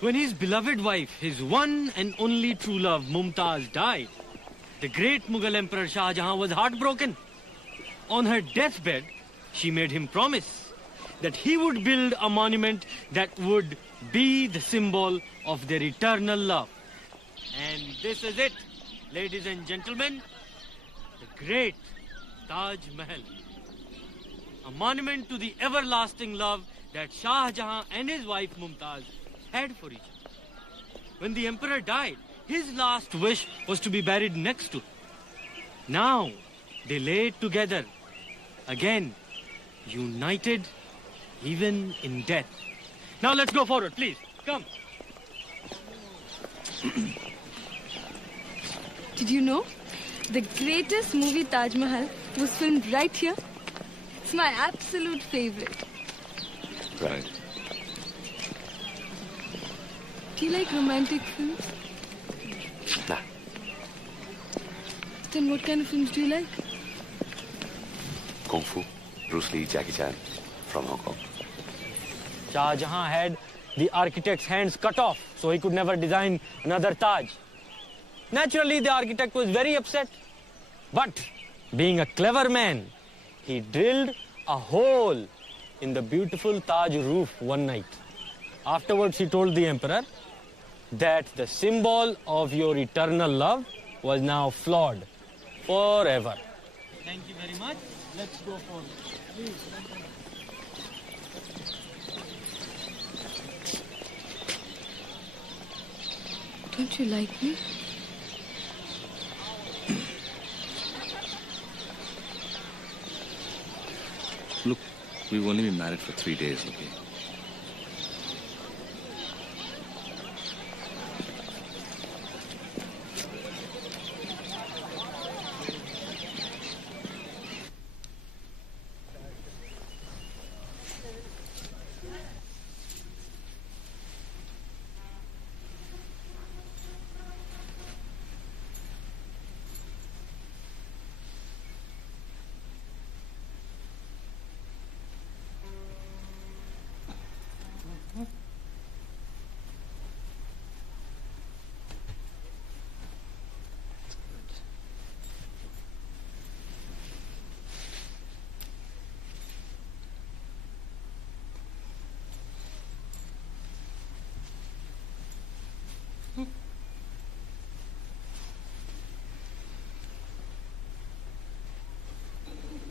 When his beloved wife, his one and only true love, Mumtaz, died, the great Mughal Emperor Shah Jahan was heartbroken. On her deathbed, she made him promise that he would build a monument that would be the symbol of their eternal love. And this is it, ladies and gentlemen, the great Taj Mahal. A monument to the everlasting love that Shah Jahan and his wife Mumtaz had for each other. When the emperor died, his last wish was to be buried next to him. Now, they lay together, again, united even in death. Now let's go forward, please. Come. Did you know? The greatest movie Taj Mahal was filmed right here. It's my absolute favorite. Right. Do you like romantic films? Nah. Then what kind of films do you like? Kung Fu, Bruce Lee, Jackie Chan, from Hong Kong. Shah Jahan had the architect's hands cut off, so he could never design another Taj. Naturally, the architect was very upset. But, being a clever man, he drilled a hole in the beautiful Taj roof one night. Afterwards, he told the emperor that the symbol of your eternal love was now flawed forever. Thank you very much. Let's go forward. Please. Don't you like me? Look, we've only been married for 3 days, okay?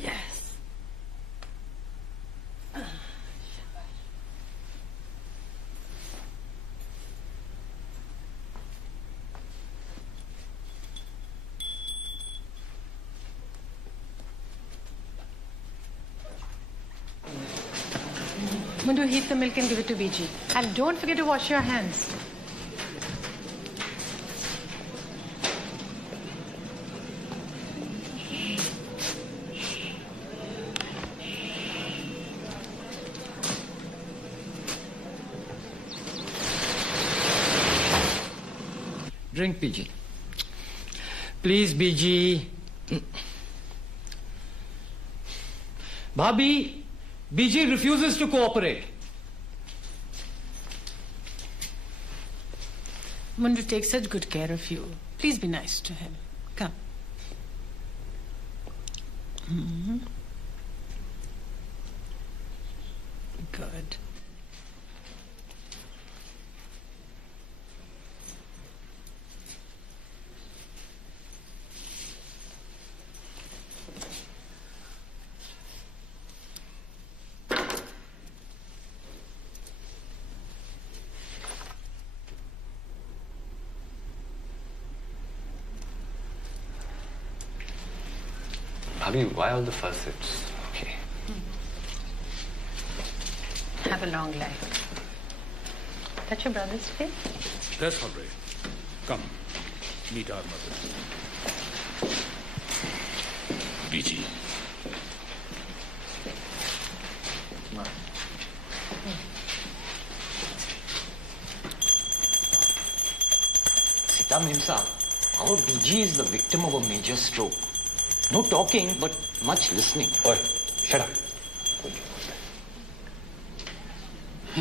Yes. Mundu, heat the milk and give it to BG. And don't forget to wash your hands. Drink, BG. Please, BG. Bhabhi, BG refuses to cooperate. Mundu takes such good care of you. Please be nice to him. Come. Good. Bhabhi, why all the fuss? It's okay. Have a long life. Touch your brother's face. That's all right. Come, meet our mother. BG. Sita Mehta, our BG is the victim of a major stroke. No talking, but much listening. Oi, shut up.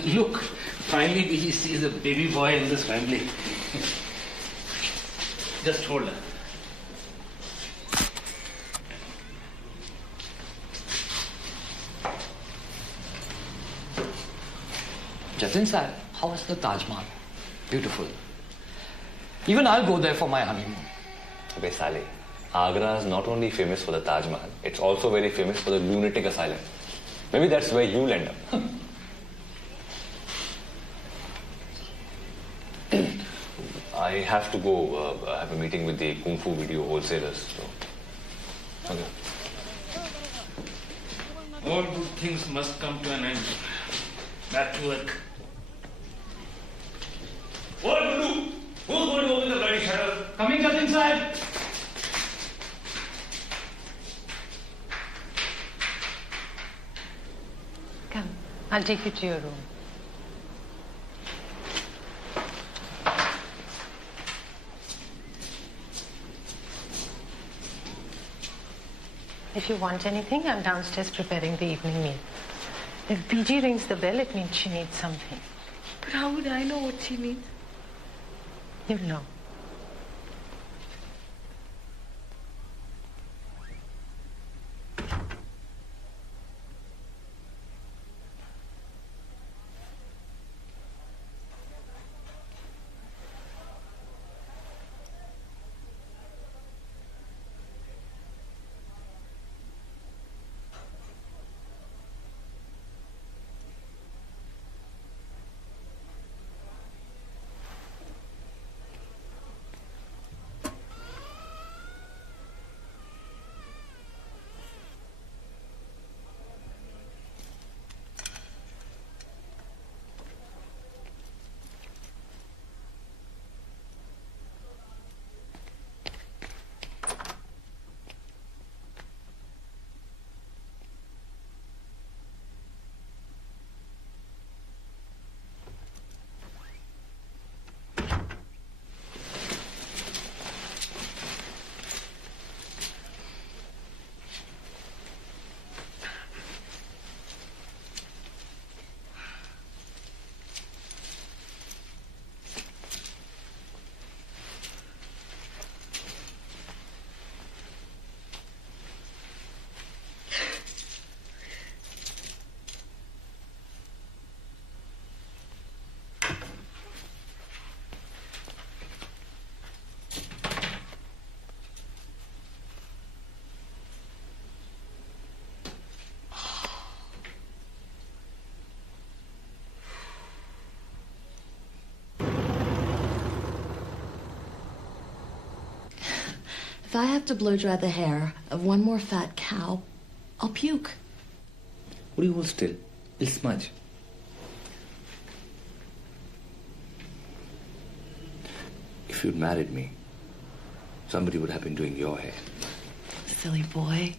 Look, Finally, BG sees a baby boy in this family. Just hold her. Jatin sir, how was the Taj Mahal? Beautiful. Even I'll go there for my honeymoon. Okay, Sally. Agra is not only famous for the Taj Mahal, it's also very famous for the lunatic asylum. Maybe that's where you'll end up. I have to go have a meeting with the Kung Fu video wholesalers. So. Okay. All good things must come to an end. Back to work. What to do? Who's going to open the bloody shutter? Coming, Jatin sahib. Come, I'll take you to your room. If you want anything, I'm downstairs preparing the evening meal. If BG rings the bell, it means she needs something. But how would I know what she means? You'll know. If I have to blow dry the hair of one more fat cow, I'll puke. What do you hold still? It'll smudge. If you'd married me, somebody would have been doing your hair. Silly boy.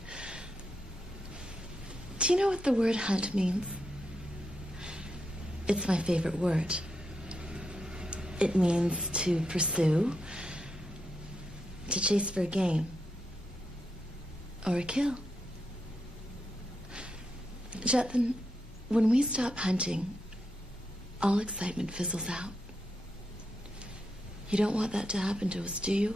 Do you know what the word hunt means? It's my favorite word. It means to pursue, to chase for a game, or a kill. Jatin, when we stop hunting, all excitement fizzles out. You don't want that to happen to us, do you?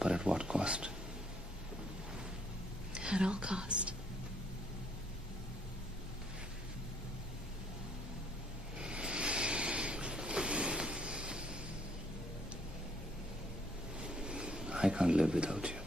But at what cost? At all cost. I can't live without you.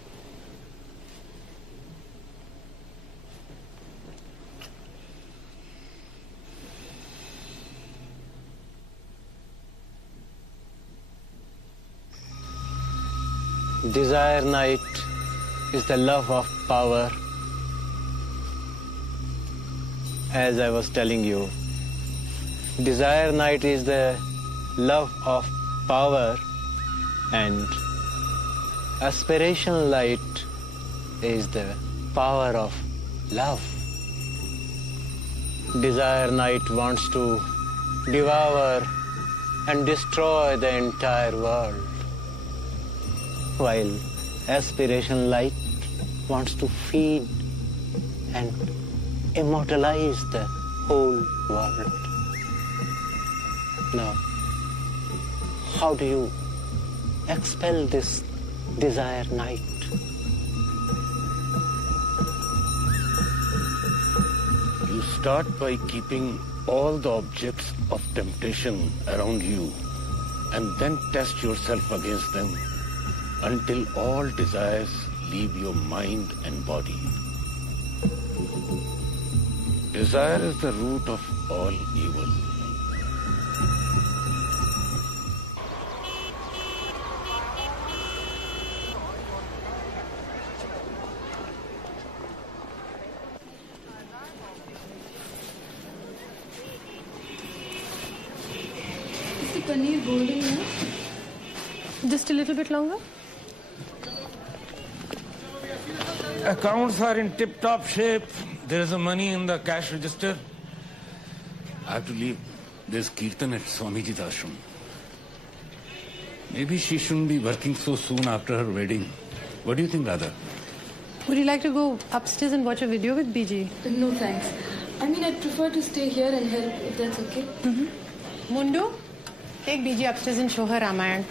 Desire night is the love of power. As I was telling you, desire night is the love of power, and aspiration light is the power of love. Desire night wants to devour and destroy the entire world, while aspiration light wants to feed and immortalize the whole world. Now, how do you expel this desire night? You start by keeping all the objects of temptation around you and then test yourself against them until all desires leave your mind and body. Desire is the root of all evil. Is the paneer golden now? Just a little bit longer? Accounts are in tip-top shape. There is money in the cash register. I have to leave. There's Kirtan at Swamiji's ashram. Maybe she shouldn't be working so soon after her wedding. What do you think, Radha? Would you like to go upstairs and watch a video with BG? No thanks. I mean, I'd prefer to stay here and help, if that's okay. Mundu, take BG upstairs and show her Ramayana.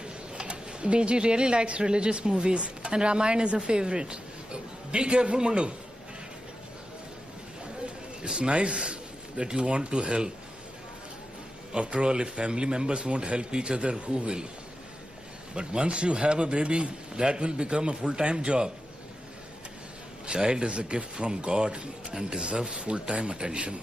BG really likes religious movies, and Ramayana is her favorite. Be careful, Mundu. It's nice that you want to help. After all, if family members won't help each other, who will? But once you have a baby, that will become a full-time job. Child is a gift from God and deserves full-time attention.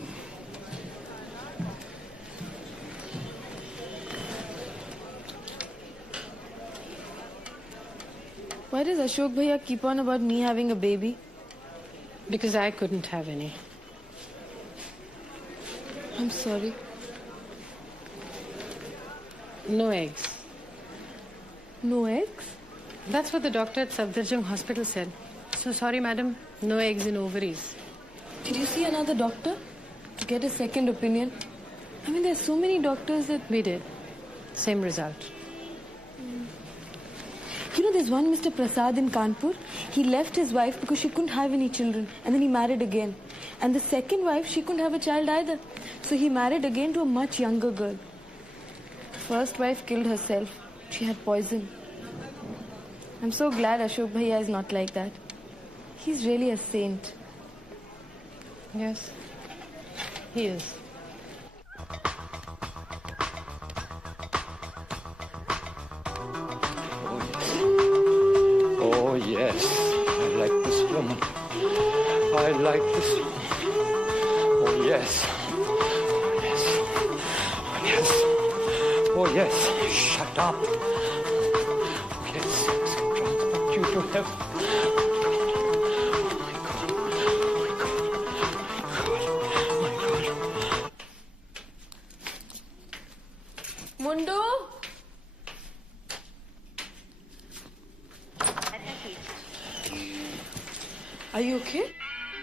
Why does Ashok Bhaiya keep on about me having a baby? Because I couldn't have any. I'm sorry. No eggs. No eggs? That's what the doctor at Safdarjung Hospital said. So sorry, madam. No eggs in ovaries. Did you see another doctor to get a second opinion? I mean, there's so many doctors that... We did. Same result. You know, there's one Mr. Prasad in Kanpur. He left his wife because she couldn't have any children. And then he married again. And the second wife, she couldn't have a child either. So he married again to a much younger girl. First wife killed herself. She had poison. I'm so glad Ashok Bhaiya is not like that. He's really a saint. Yes, he is. Oh, yes. I like this woman. I like this woman. Oh, yes. Oh, yes. Oh, yes. Oh, yes. Shut up. Oh, yes. Transport you to heaven. Mundu? Are you okay?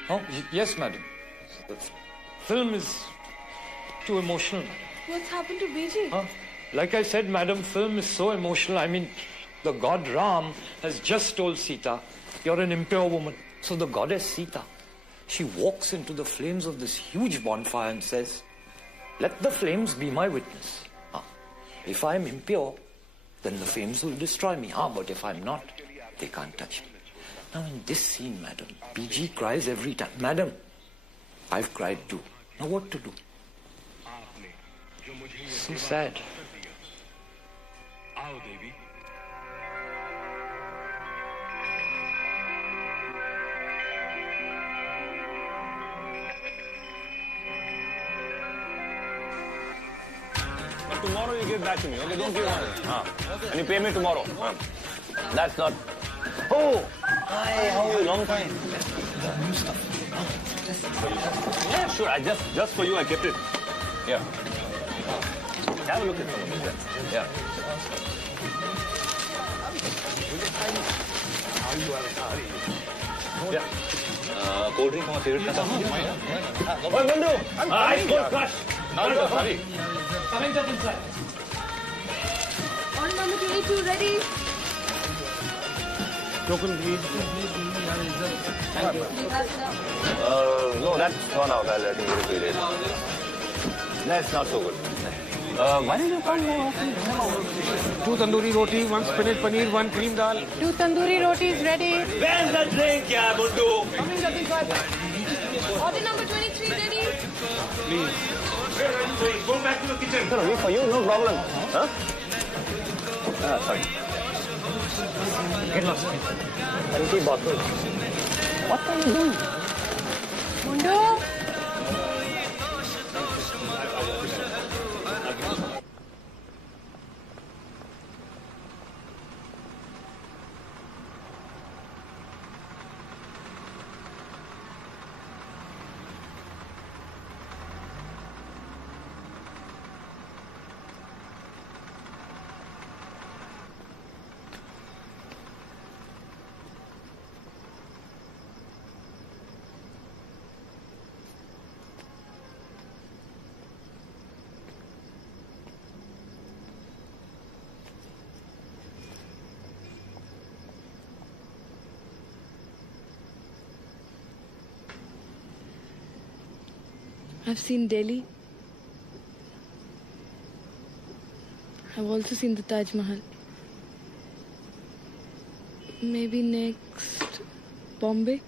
Oh, yes, madam. The film is too emotional. What's happened to BG? Huh? Like I said, madam, film is so emotional. I mean, the god Ram has just told Sita, you're an impure woman. So the goddess Sita, she walks into the flames of this huge bonfire and says, let the flames be my witness. If I'm impure, then the flames will destroy me. But if I'm not, they can't touch me. Now in this scene, madam, BG cries every time. Madam, I've cried too. Now what to do? So sad. But tomorrow you give back to me, okay? Don't give money. And you pay me tomorrow. That's not... Oh! Hi, how are you? Long time. New stuff. Yeah, sure. Just for you, I kept it. Yeah. Have a look at some of these. Yeah. Yeah. Cold drink, my favorite customer. Oh, Nandu! Ice cold crush! Nandu, sorry. Coming just inside. On number 22, ready? Token, please. Thank you. No, that's gone out. I'll let you repeat it. That's not so good. Why did you come more often? 2 tandoori roti, 1 spinach paneer, 1 cream dal. 2 tandoori rotis ready. Where's the drink, yeah, Mundu? Coming, Jatin sir. Order number 23 ready. Please. Go back to the kitchen. No, wait for you, no problem. Huh? Sorry. Get lost. Empty bottle. What are you doing? Mundu. I've seen Delhi. I've also seen the Taj Mahal. Maybe next Bombay.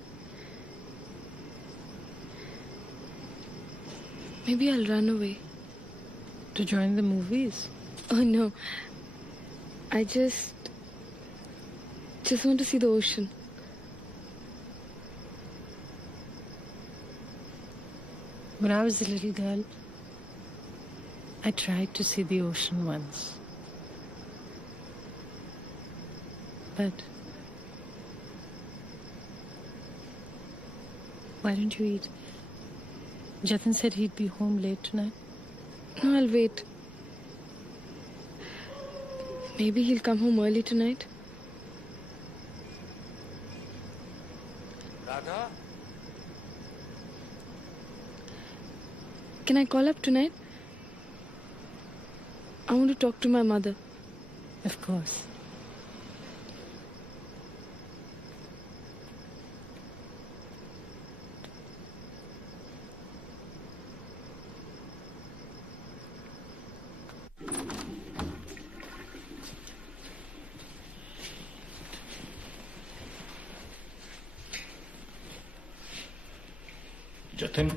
Maybe I'll run away. To join the movies? Oh no. I just want to see the ocean. When I was a little girl, I tried to see the ocean once. But why don't you eat? Jatin said he'd be home late tonight. No, I'll wait. Maybe he'll come home early tonight. Radha? Can I call up tonight? I want to talk to my mother. Of course. Jatin?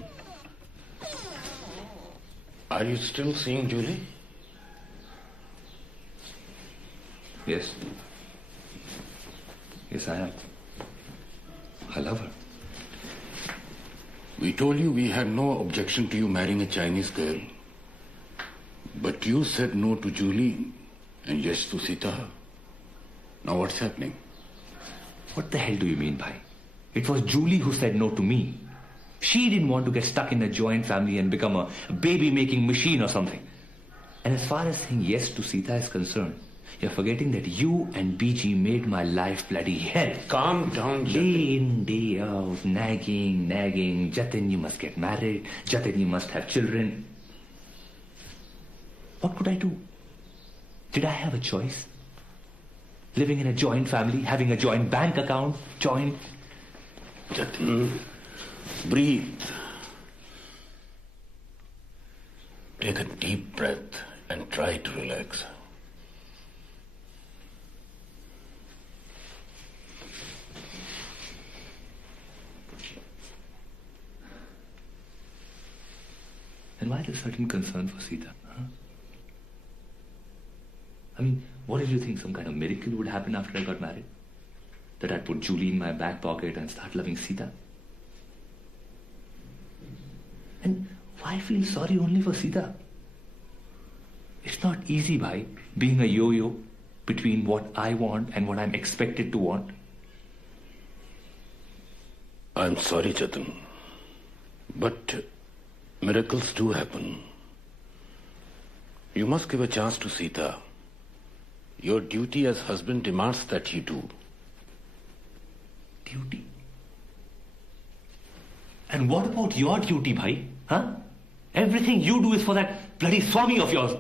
Are you still seeing Julie? Yes. Yes, I am. I love her. We told you we had no objection to you marrying a Chinese girl. But you said no to Julie and yes to Sita. Now what's happening? What the hell do you mean, bhai? It was Julie who said no to me. She didn't want to get stuck in a joint family and become a baby-making machine or something. And as far as saying yes to Sita is concerned, you're forgetting that you and BG made my life bloody hell. Calm down, Jatin. Day in, day out, nagging. Jatin, you must get married. Jatin, you must have children. What could I do? Did I have a choice? Living in a joint family, having a joint bank account, joint... Jatin, breathe. Take a deep breath and try to relax. And why the certain concern for Sita? Huh? I mean, what did you think? Some kind of miracle would happen after I got married? That I'd put Julie in my back pocket and start loving Sita? And why feel sorry only for Sita? It's not easy, bhai, being a yo-yo between what I want and what I'm expected to want. I'm sorry, Jatin. But miracles do happen. You must give a chance to Sita. Your duty as husband demands that you do. Duty? And what about your duty, bhai? Huh? Everything you do is for that bloody Swami of yours.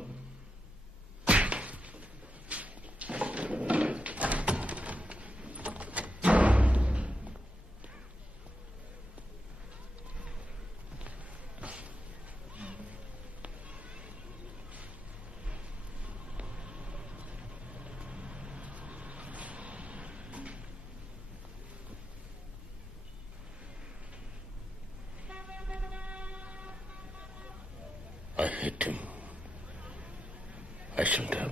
I hate him. I shouldn't have.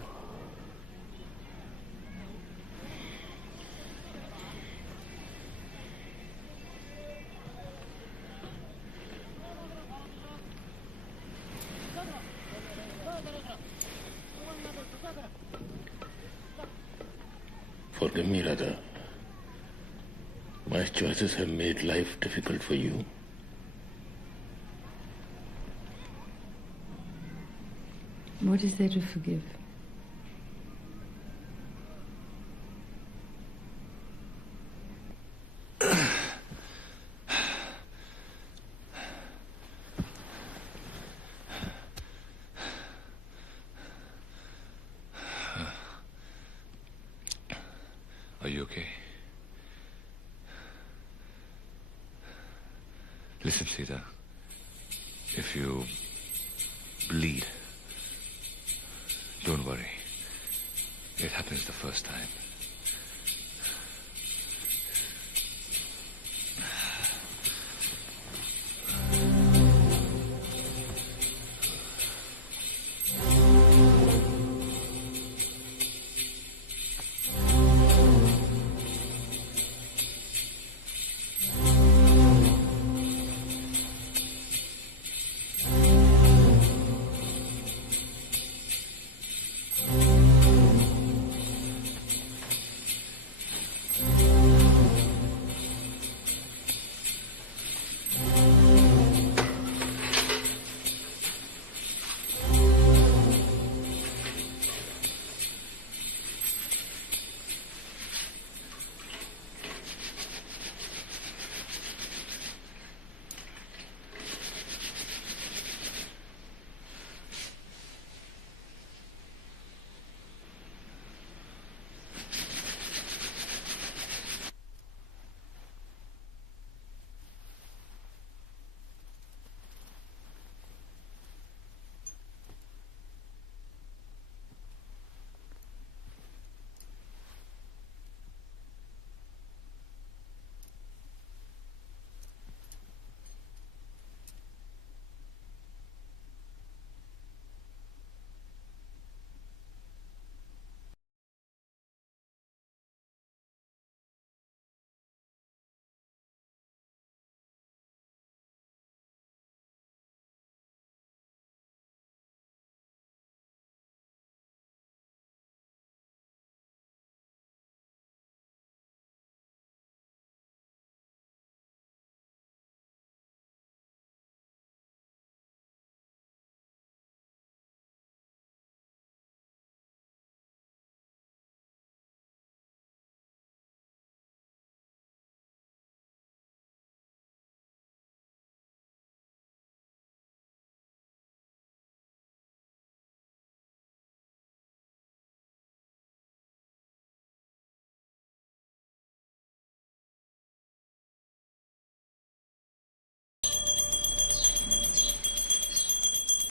Forgive me, Radha. My choices have made life difficult for you. What is there to forgive? Are you okay? Listen, Sita. If you bleed, don't worry. It happens the first time.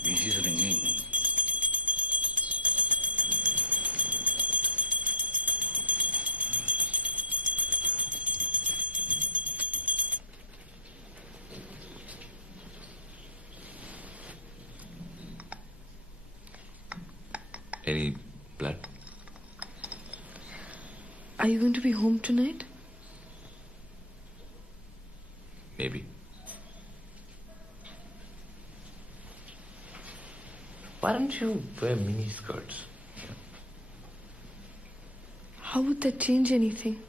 He's ringing. Any blood? Are you going to be home tonight? Maybe. Why don't you wear mini skirts? How would that change anything?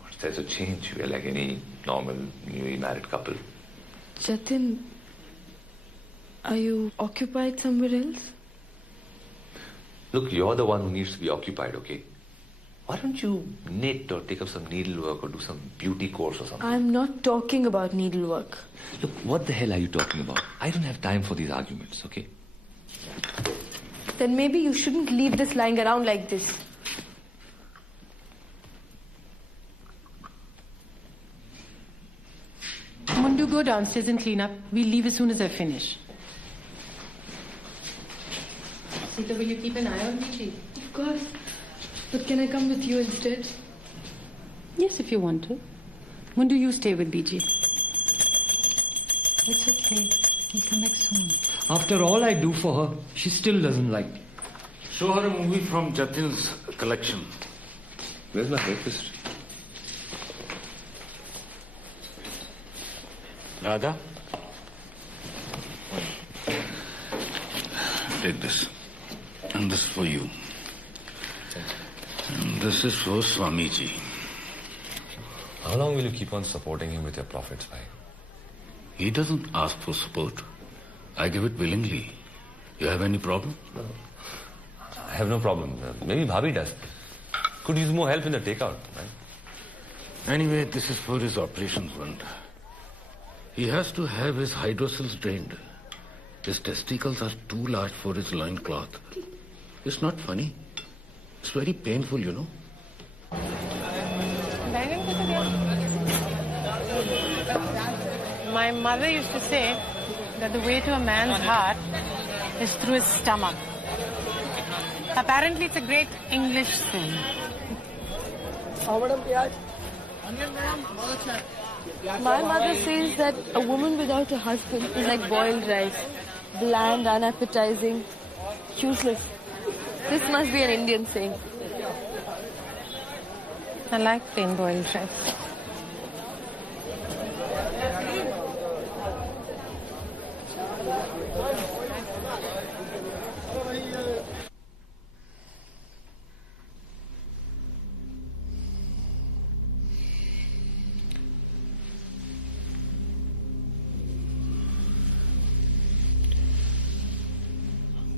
What's there to change? We're like any normal, newly married couple. Jatin, are you occupied somewhere else? Look, you're the one who needs to be occupied, okay? Why don't you knit or take up some needlework or do some beauty course or something? I'm not talking about needlework. Look, what the hell are you talking about? I don't have time for these arguments, okay? Then maybe you shouldn't leave this lying around like this. Mundu, go downstairs and clean up. We'll leave as soon as I finish. Sita, will you keep an eye on me? Of course. But can I come with you instead? Yes, if you want to. Mundu, you stay with BG. It's okay. We'll come back soon. After all I do for her, she still doesn't like me. Show her a movie from Jatin's collection. Where's my breakfast? Radha? Take this. And this for you. And this is for Swamiji. How long will you keep on supporting him with your profits, bhai? He doesn't ask for support. I give it willingly. You have any problem? No. I have no problem. Maybe Bhabhi does. Could use more help in the takeout, right? Anyway, this is for his operation fund. He has to have his hydrocele drained. His testicles are too large for his loincloth. It's not funny. It's very painful, you know. My mother used to say that the way to a man's heart is through his stomach. Apparently, it's a great English thing. My mother says that a woman without a husband is like boiled rice. Bland, unappetizing, useless. This must be an Indian saying. I like plain boiled rice.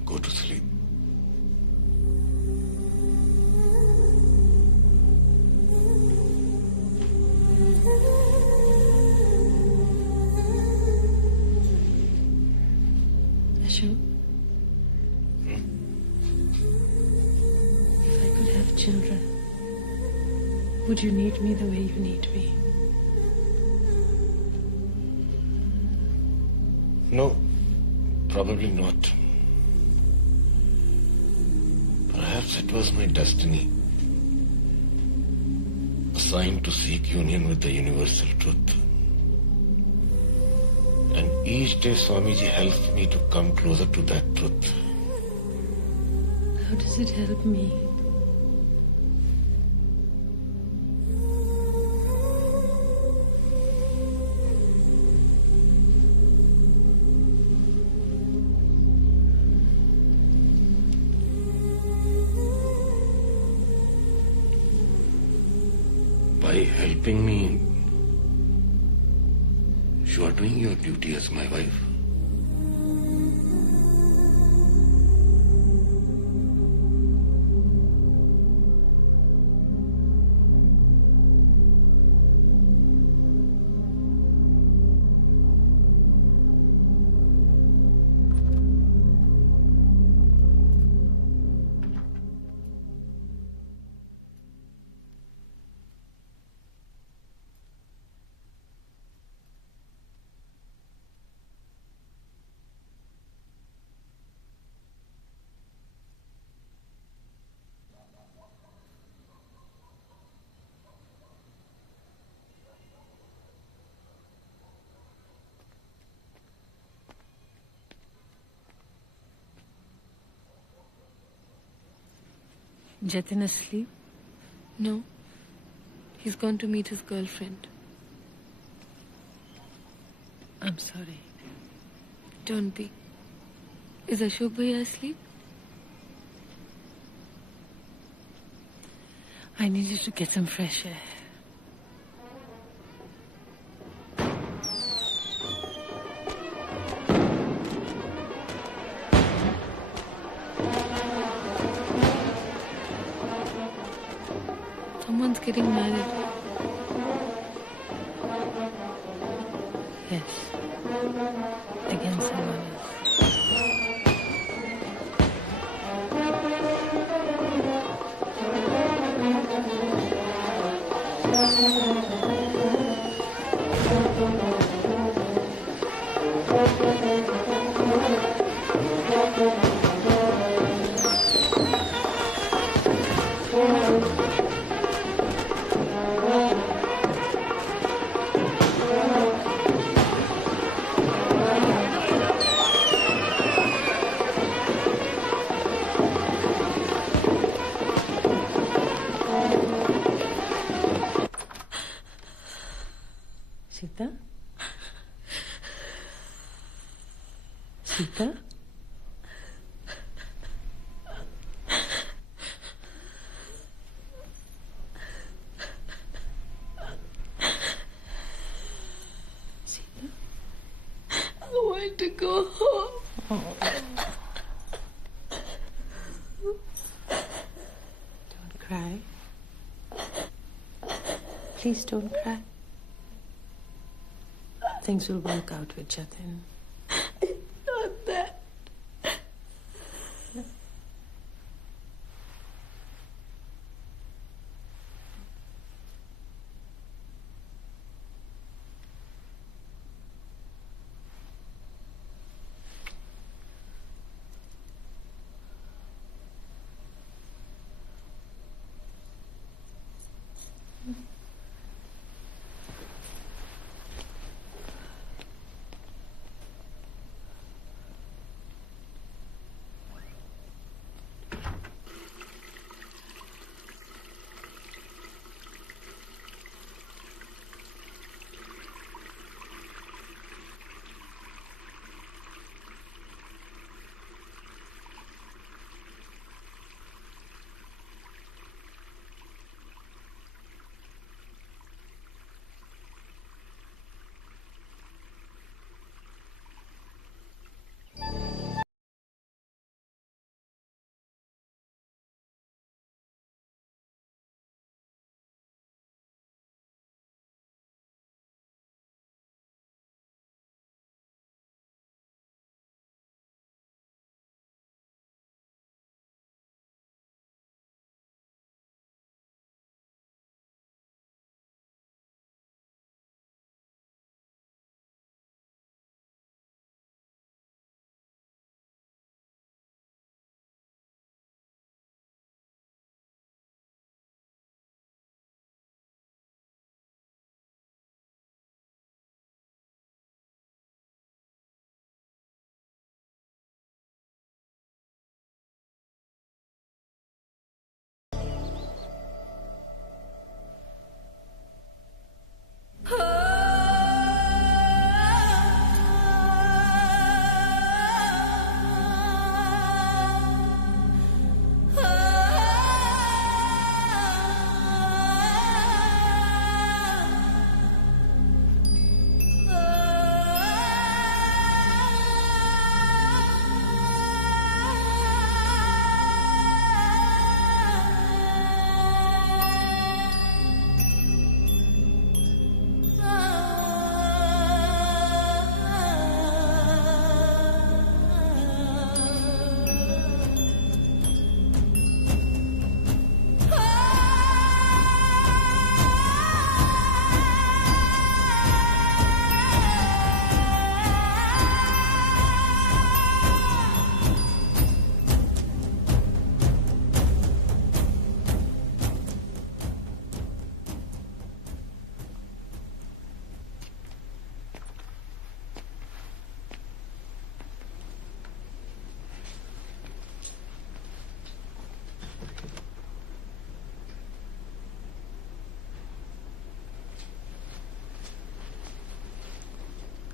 Go to sleep. Ashok, if I could have children, would you need me the way you need me? No, probably not. Perhaps it was my destiny. Assigned to seek union with the universal truth. And each day Swamiji helps me to come closer to that truth. How does it help me? By helping me, you are doing your duty as my wife. Jatin asleep? No. He's gone to meet his girlfriend. I'm sorry. Don't be. Is Ashok Bhaiya asleep? I needed to get some fresh air. Someone's getting married. Yes. Against someone else. Sita? I want to go home. Don't cry. Please don't cry. Things will work out with Jatin. Not that.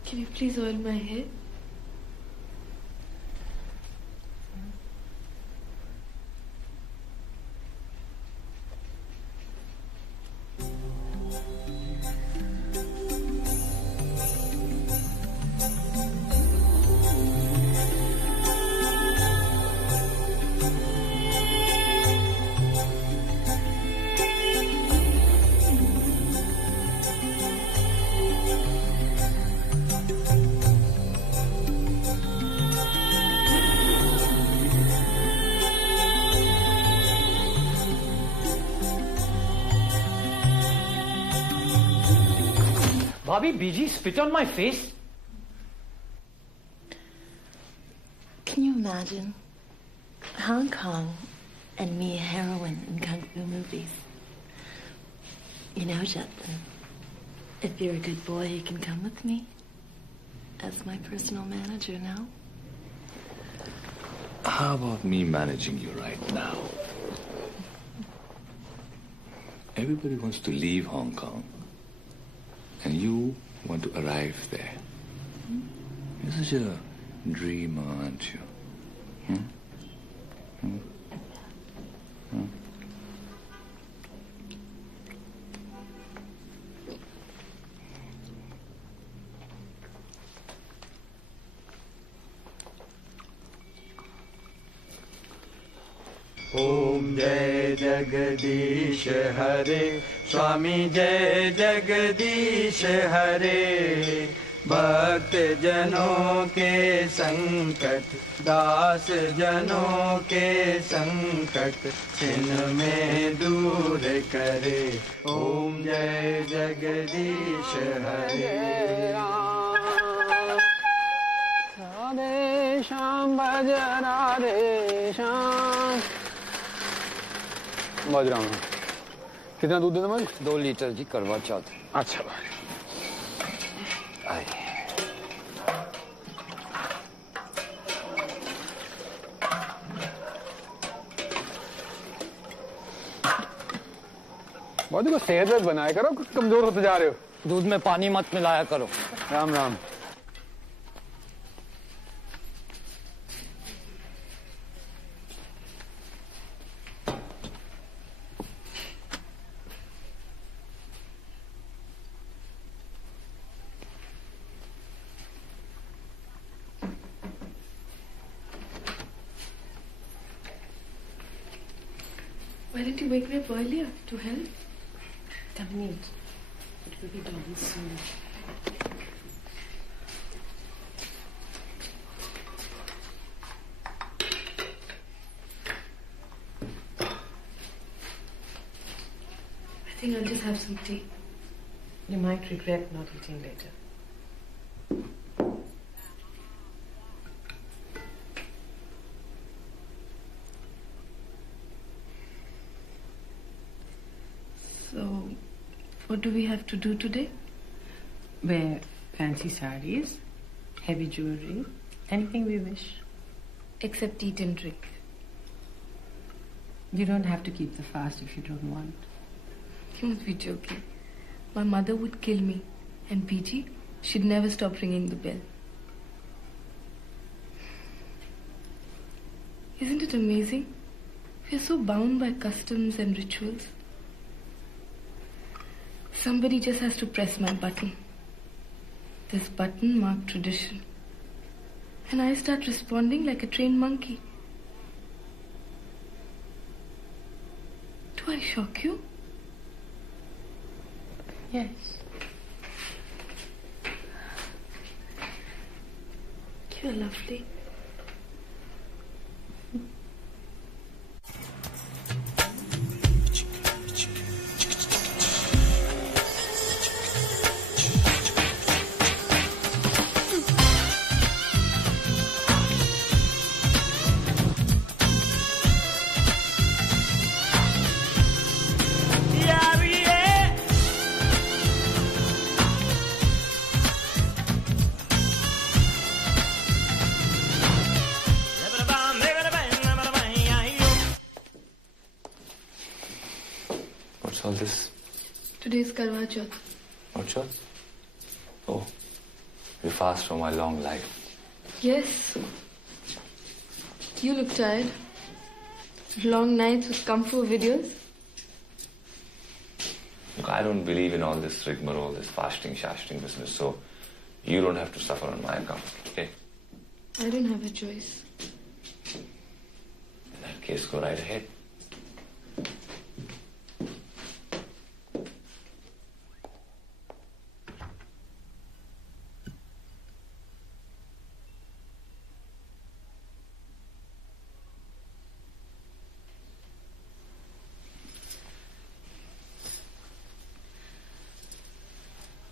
Can you please oil my hair? Bobby, BG spit on my face. Can you imagine Hong Kong and me, a heroine in kung fu movies? You know, Jatin, if you're a good boy, you can come with me as my personal manager now. How about me managing you right now? Everybody wants to leave Hong Kong, and you want to arrive there. You're such a dreamer, aren't you? Hmm? Hmm? Hmm? ओम जय जगदीश हरे स्वामी जय जगदीश हरे भक्त जनों के संकट दास जनों के संकट छिन में दूर करे ओम जय जगदीश हरे राधे श्याम भज राधे श्याम समझ रहा हूँ। कितना दूध देना भाई? 2 लीटर जी करवा चौथ। अच्छा भाई। आइए। बहुत को सेहत बनाया करो, कमजोर होते जा रहे हो। दूध में पानी मत मिलाया करो। Ram Ram. Why didn't you wake me up earlier to help? Damn it. It will be done soon. I think I'll just have some tea. You might regret not eating later. So, what do we have to do today? Wear fancy saris, heavy jewelry, anything we wish. Except eat and drink. You don't have to keep the fast if you don't want. You must be joking. My mother would kill me. And PG, she'd never stop ringing the bell. Isn't it amazing? We are so bound by customs and rituals. Somebody just has to press my button. This button marked tradition. And I start responding like a trained monkey. Do I shock you? Yes. You're lovely. All this? Today's Karwa Chauth. What Chauth? Oh, we fast from our long life. Yes. You look tired. Long nights with kung fu videos. Look, I don't believe in all this rigmarole, this fasting, shasting business, so you don't have to suffer on my account, okay? I don't have a choice. In that case, go right ahead.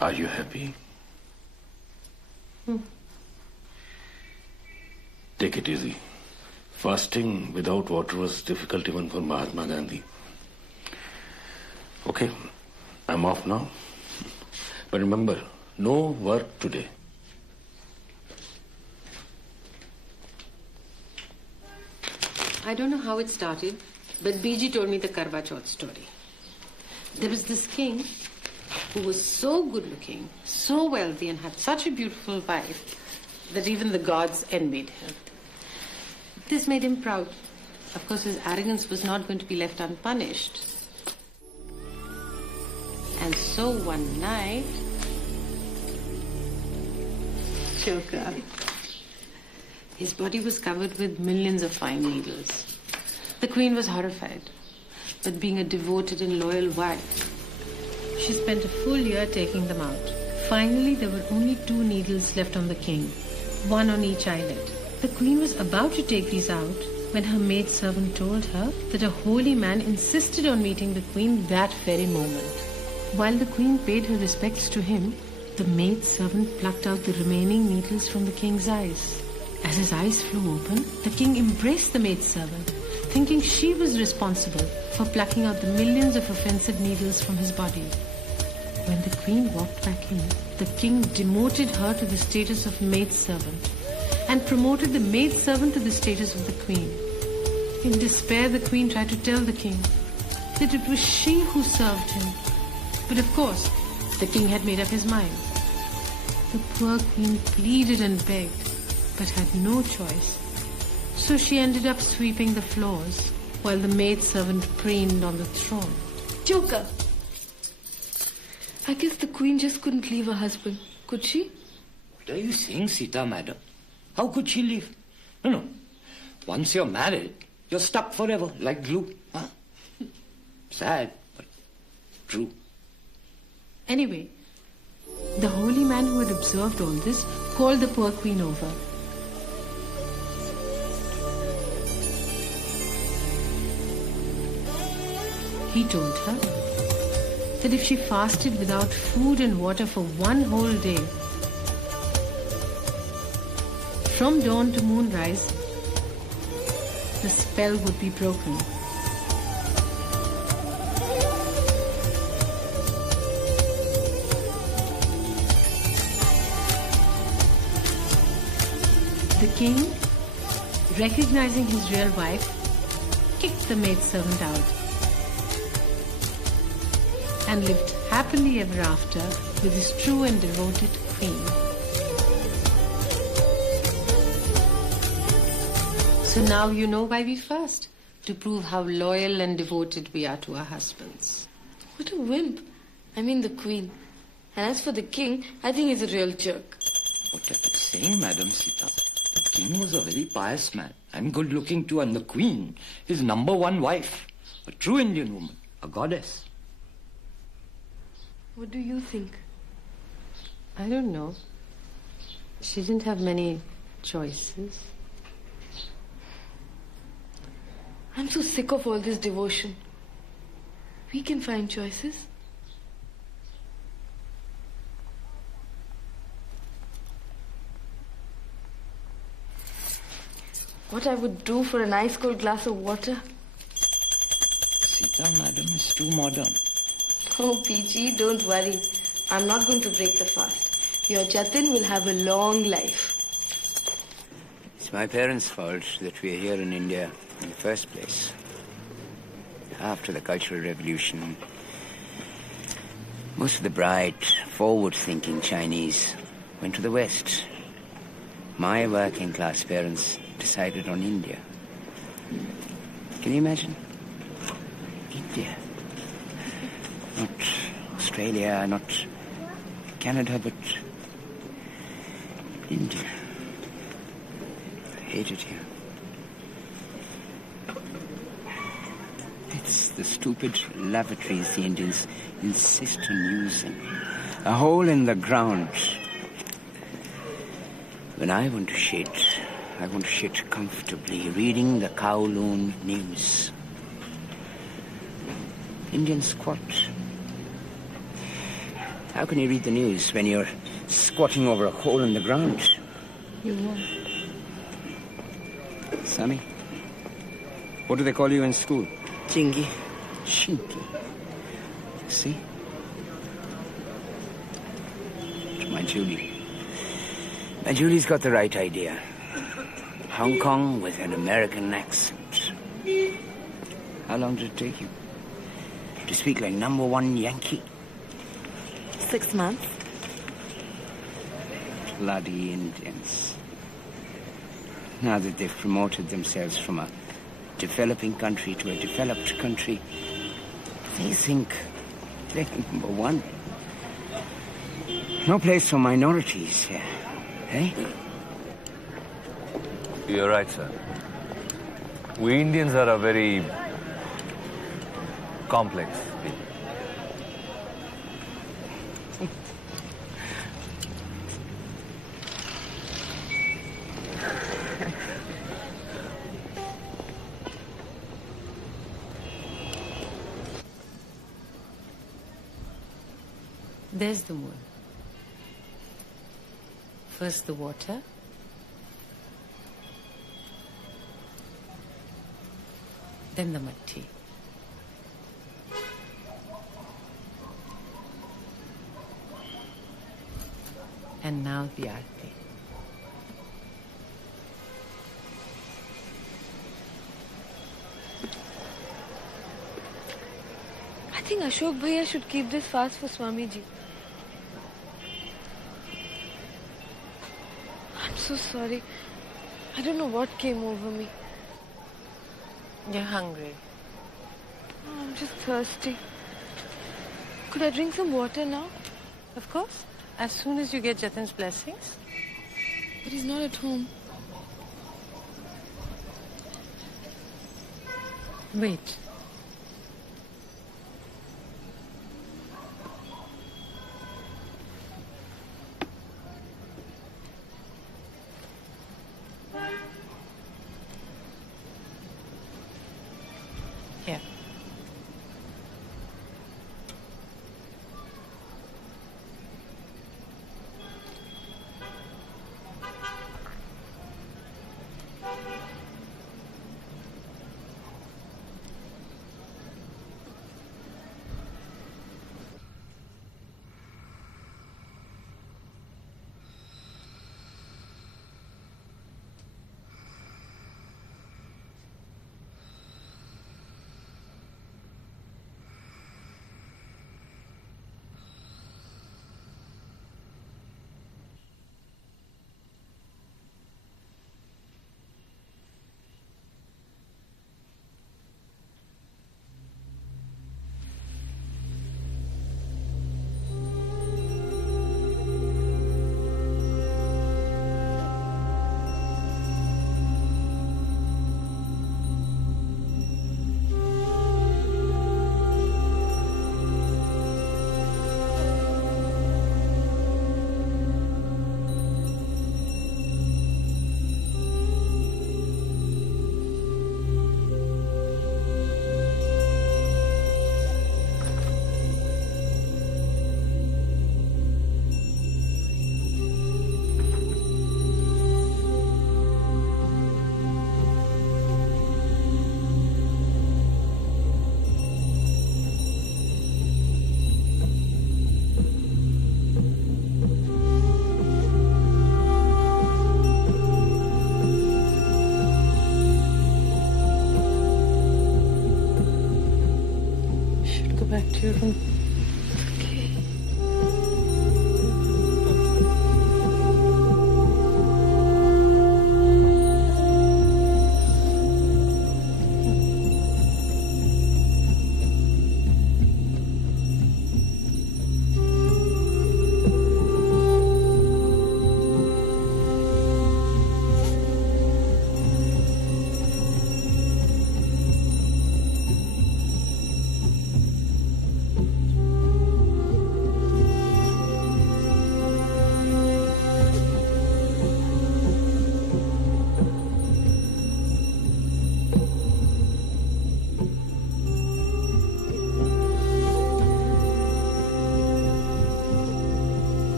Are you happy? Take it easy. Fasting without water was difficult even for Mahatma Gandhi. Okay, I'm off now. But remember, no work today. I don't know how it started, but BG told me the Karwa Chauth story. There was this king who was so good looking, so wealthy, and had such a beautiful wife. that even the gods envied him. This made him proud. Of course, his arrogance was not going to be left unpunished. And so one night, Choka, his body was covered with millions of fine needles. The queen was horrified, but being a devoted and loyal wife, she spent a full year taking them out. Finally, there were only 2 needles left on the king, 1 on each eyelid. The queen was about to take these out when her maidservant told her that a holy man insisted on meeting the queen that very moment. While the queen paid her respects to him, the maidservant plucked out the remaining needles from the king's eyes. As his eyes flew open, the king embraced the maidservant, thinking she was responsible for plucking out the millions of offensive needles from his body. When the queen walked back in, the king demoted her to the status of maidservant and promoted the maidservant to the status of the queen. In despair, the queen tried to tell the king that it was she who served him. But of course, the king had made up his mind. The poor queen pleaded and begged, but had no choice. So she ended up sweeping the floors while the maidservant preened on the throne. Choka! I guess the queen just couldn't leave her husband, could she? What are you saying, Sita, madam? How could she leave? No. Once you're married, you're stuck forever, like glue. Huh? Sad, but true. Anyway, the holy man who had observed all this called the poor queen over. He told her that if she fasted without food and water for 1 whole day, from dawn to moonrise, the spell would be broken. The king, recognizing his real wife, kicked the maidservant out and lived happily ever after with his true and devoted queen. So now you know why we fast, to prove how loyal and devoted we are to our husbands. What a wimp. I mean the queen. And as for the king, I think he's a real jerk. What are you saying, Madam Sita? The king was a very pious man and good looking too, and the queen, his #1 wife, a true Indian woman, a goddess. What do you think? I don't know. She didn't have many choices. I'm so sick of all this devotion. We can find choices. What I would do for a nice cold glass of water. Sita, madam, is too modern. Oh, PG, don't worry. I'm not going to break the fast. Your Jatin will have a long life. It's my parents' fault that we're here in India in the first place. After the Cultural Revolution, most of the bright, forward-thinking Chinese went to the West. My working-class parents decided on India. Can you imagine? India. Not Australia, not Canada, but India. I hate it here. It's the stupid lavatories the Indians insist on using. A hole in the ground. When I want to shit comfortably, reading the Kowloon news. Indian squat. How can you read the news when you're squatting over a hole in the ground? You won't. Sammy, what do they call you in school? Chingy. Chinky. See? To my Julie. My Julie's got the right idea. Hong Kong with an American accent. How long did it take you to speak like #1 Yankee? 6 months. Bloody Indians. now that they've promoted themselves from a developing country to a developed country, they think they're number one. No place for minorities here, eh? You're right, sir. We Indians are a very complex people. There's the moon. First the water, then the matti. And now the aarti. I think Ashok Bhaiya should keep this fast for Swamiji. I'm so sorry. I don't know what came over me. You're hungry. Oh, I'm just thirsty. Could I drink some water now? Of course. As soon as you get Jatin's blessings. But he's not at home. Wait. Here. Back to your room.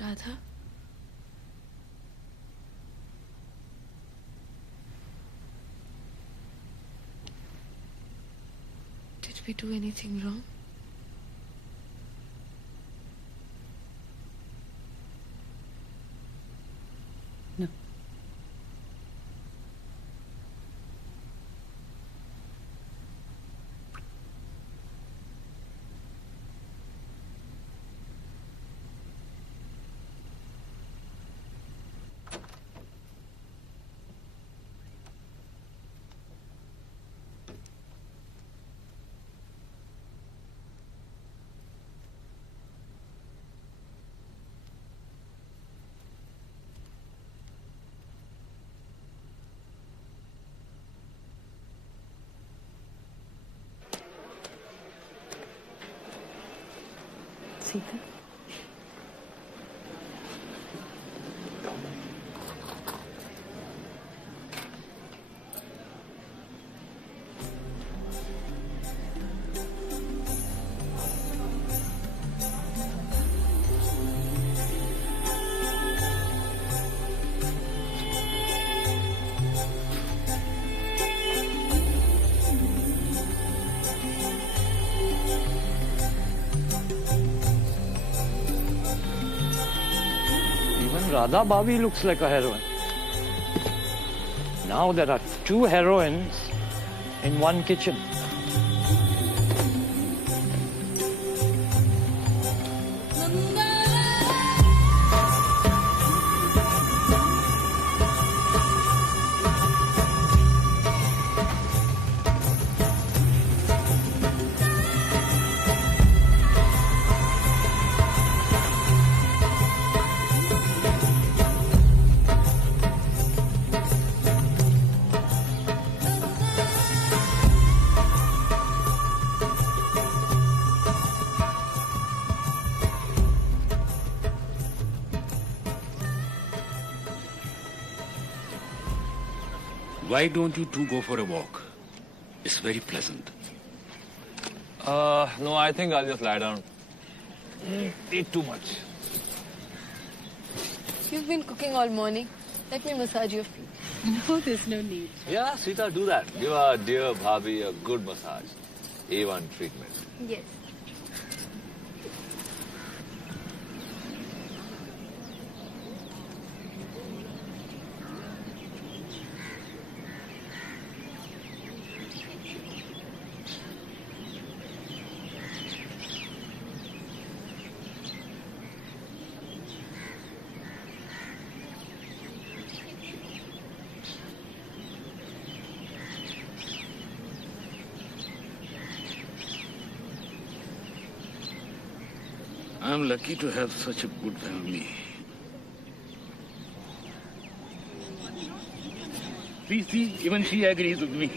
Radha? Did we do anything wrong? No. Sita? Radha Bhabi looks like a heroine. Now there are two heroines in one kitchen. Why don't you two go for a walk? It's very pleasant. No, I think I'll just lie down. Eat too much. You've been cooking all morning. Let me massage your feet. No, there's no need. Yeah, Sita, do that. Give our dear Bhabhi a good massage. A1 treatment. Yes. I'm lucky to have such a good family. See, even she agrees with me.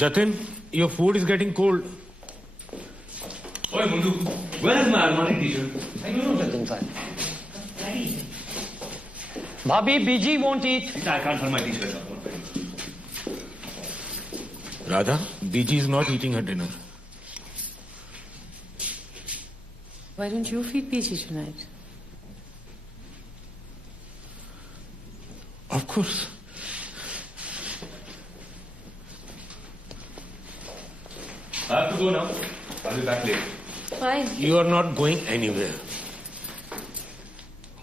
Jatin, your food is getting cold. Oi, Mundu, where is my Armani t-shirt? I don't know what's inside. Bhabhi, BG won't eat. Sita, I can't find my t-shirt. Radha, BG is not eating her dinner. Why don't you feed PG tonight? Of course. I have to go now. I'll be back later. Fine. You are not going anywhere.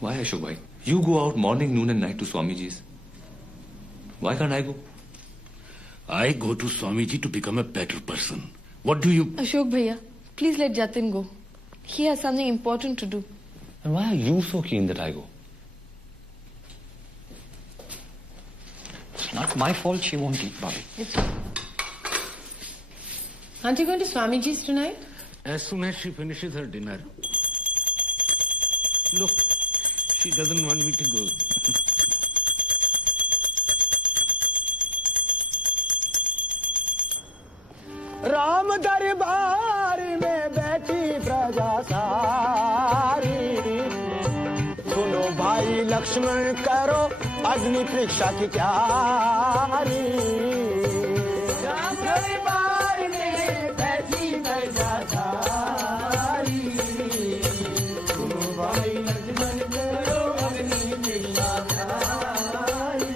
Why, Ashok bhai? You go out morning, noon and night to Swamiji's. Why can't I go? I go to Swamiji to become a better person. What do you... Ashok Bhaiya, please let Jatin go. He has something important to do. And why are you so keen that I go? not my fault she won't eat, Bobby. Aren't you going to Swamiji's tonight? As soon as she finishes her dinner. Look, she doesn't want me to go. Ram दरबार में बैठी प्रजा सारी, सुनो भाई लक्ष्मण करो अग्नि परीक्षा की तैयारी। राम दरबार में बैठी प्रजा सारी, सुनो भाई लक्ष्मण करो अग्नि परीक्षा तैयारी।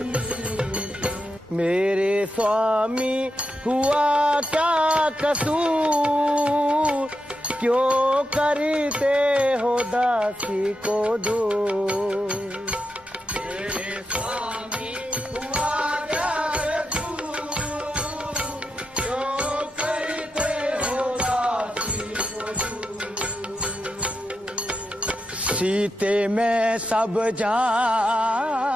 मेरे स्वामी हुआ क्या कसूर, क्यों करते हो दासी को दूर। मेरे स्वामी हुआ क्या कसूर, क्यों करते हो दासी को दूर। सीते में सब जानता,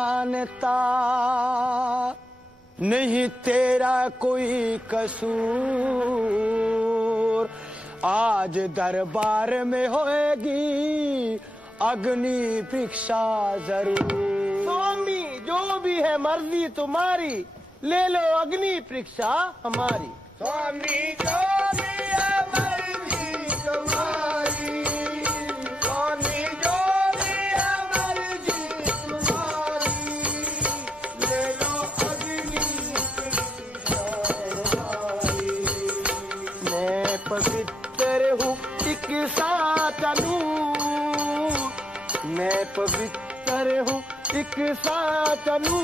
नहीं तेरा कोई कसूर। आज दरबार में होएगी अग्नि परीक्षा जरूर। स्वामी जो भी है मर्जी तुम्हारी, ले लो अग्नि परीक्षा हमारी। स्वामी जो भी है मर्जी तुम्हारी, स्वामी जो भी है मर्जी तुम्हारी, ले लो पवित्र हूँ एक सातनू, मैं पवित्र हूँ एक सातनू,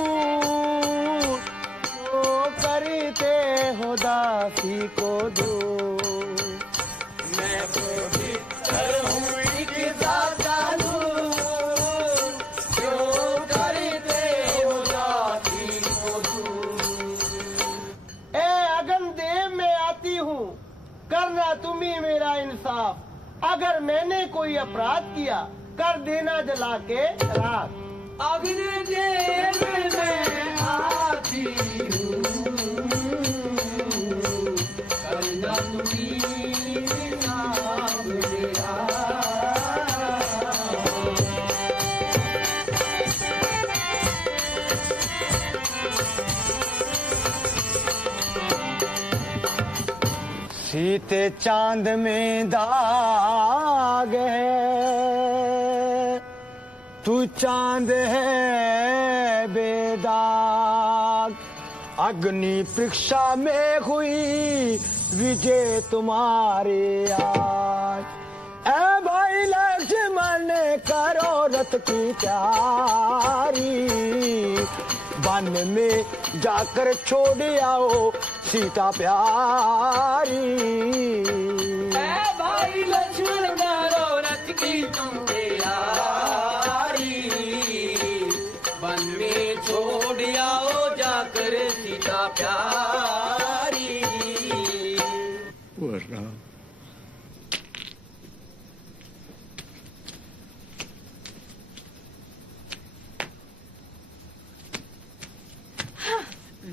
जो करते हो दासी को दो। मैं पवित्र हूँ एक सातनू, जो करते हो दासी को दो। ए अगन देव में आती हूँ, करना तुम्ही मेरा इंसाफ। अगर मैंने कोई अपराध किया, कर देना जला के राख। अग्नि देव में आती हूँ, करना तुम्ही इंसाफ मेरा। सीते चांद में दाग है, तू चांद है बेदाग। अग्नि परीक्षा में हुई विजय तुम्हारे आज। ए भाई लक्ष्मण करो रथ की तैयारी, वन में जाकर छोड़ आओ सीता प्यारी। ए भाई लक्ष्मण करो रथ की तुम तैयारी, वन में छोड़ आओ जाकर सीता प्यारी।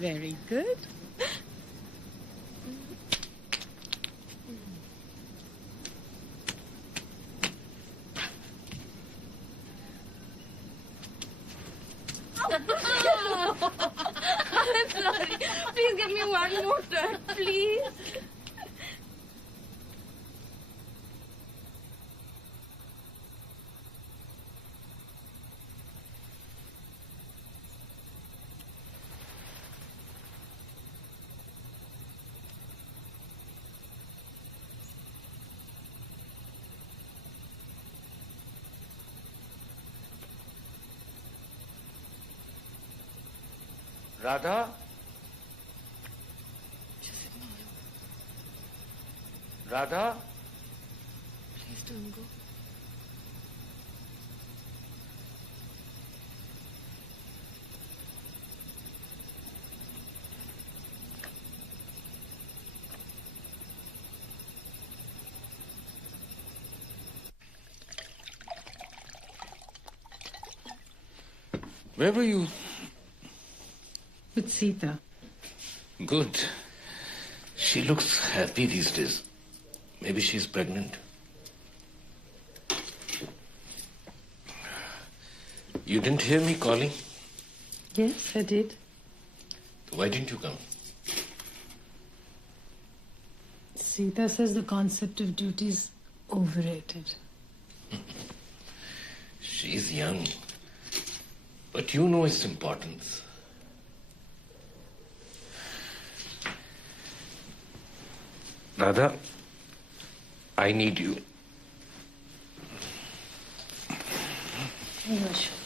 Very good. I'm sorry. Please give me one more turn, please. Radha? Radha? Please don't go. Where were you? With Sita. Good. She looks happy these days. Maybe she's pregnant. You didn't hear me calling? Yes, I did. Why didn't you come? Sita says the concept of duty is overrated. She's young. But you know its importance. Radha, I need you. No, sure.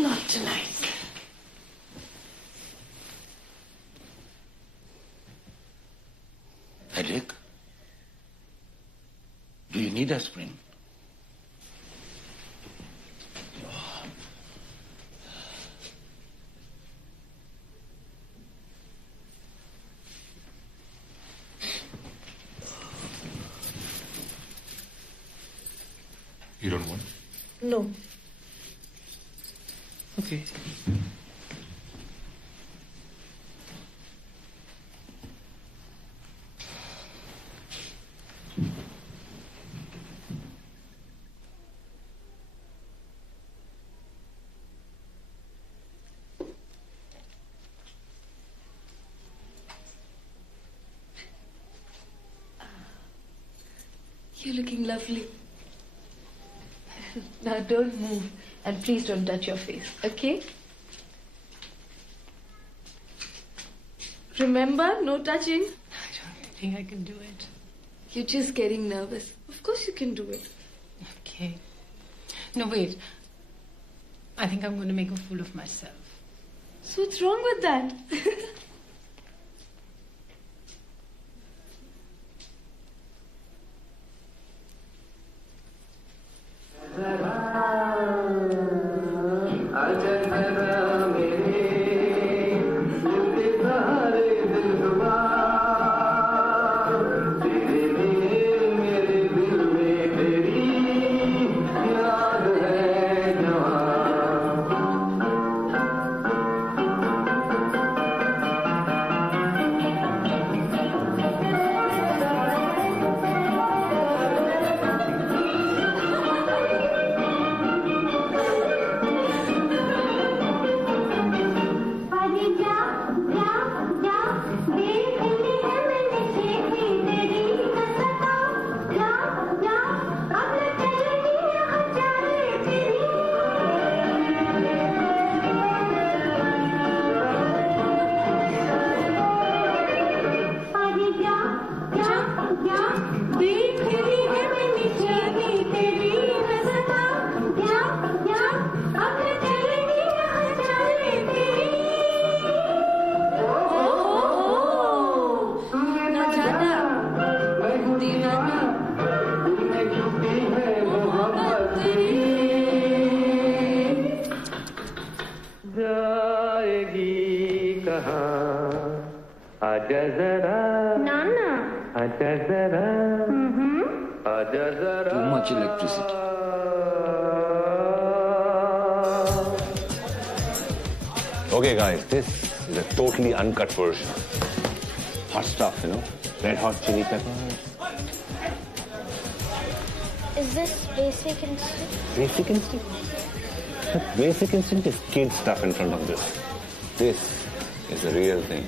Not tonight. Headache? Do you need aspirin? You don't want? No. Okay. You're looking lovely. Now don't move and please don't touch your face, okay? Remember, no touching. I don't think I can do it. You're just getting nervous. Of course you can do it. Okay. No, wait. I think I'm going to make a fool of myself. So what's wrong with that? Too much electricity. Okay, guys, this is a totally uncut version. Hot stuff, you know? Red hot chili peppers. Is this basic instinct? Basic instinct? Basic instinct is kid stuff in front of this. This is the real thing.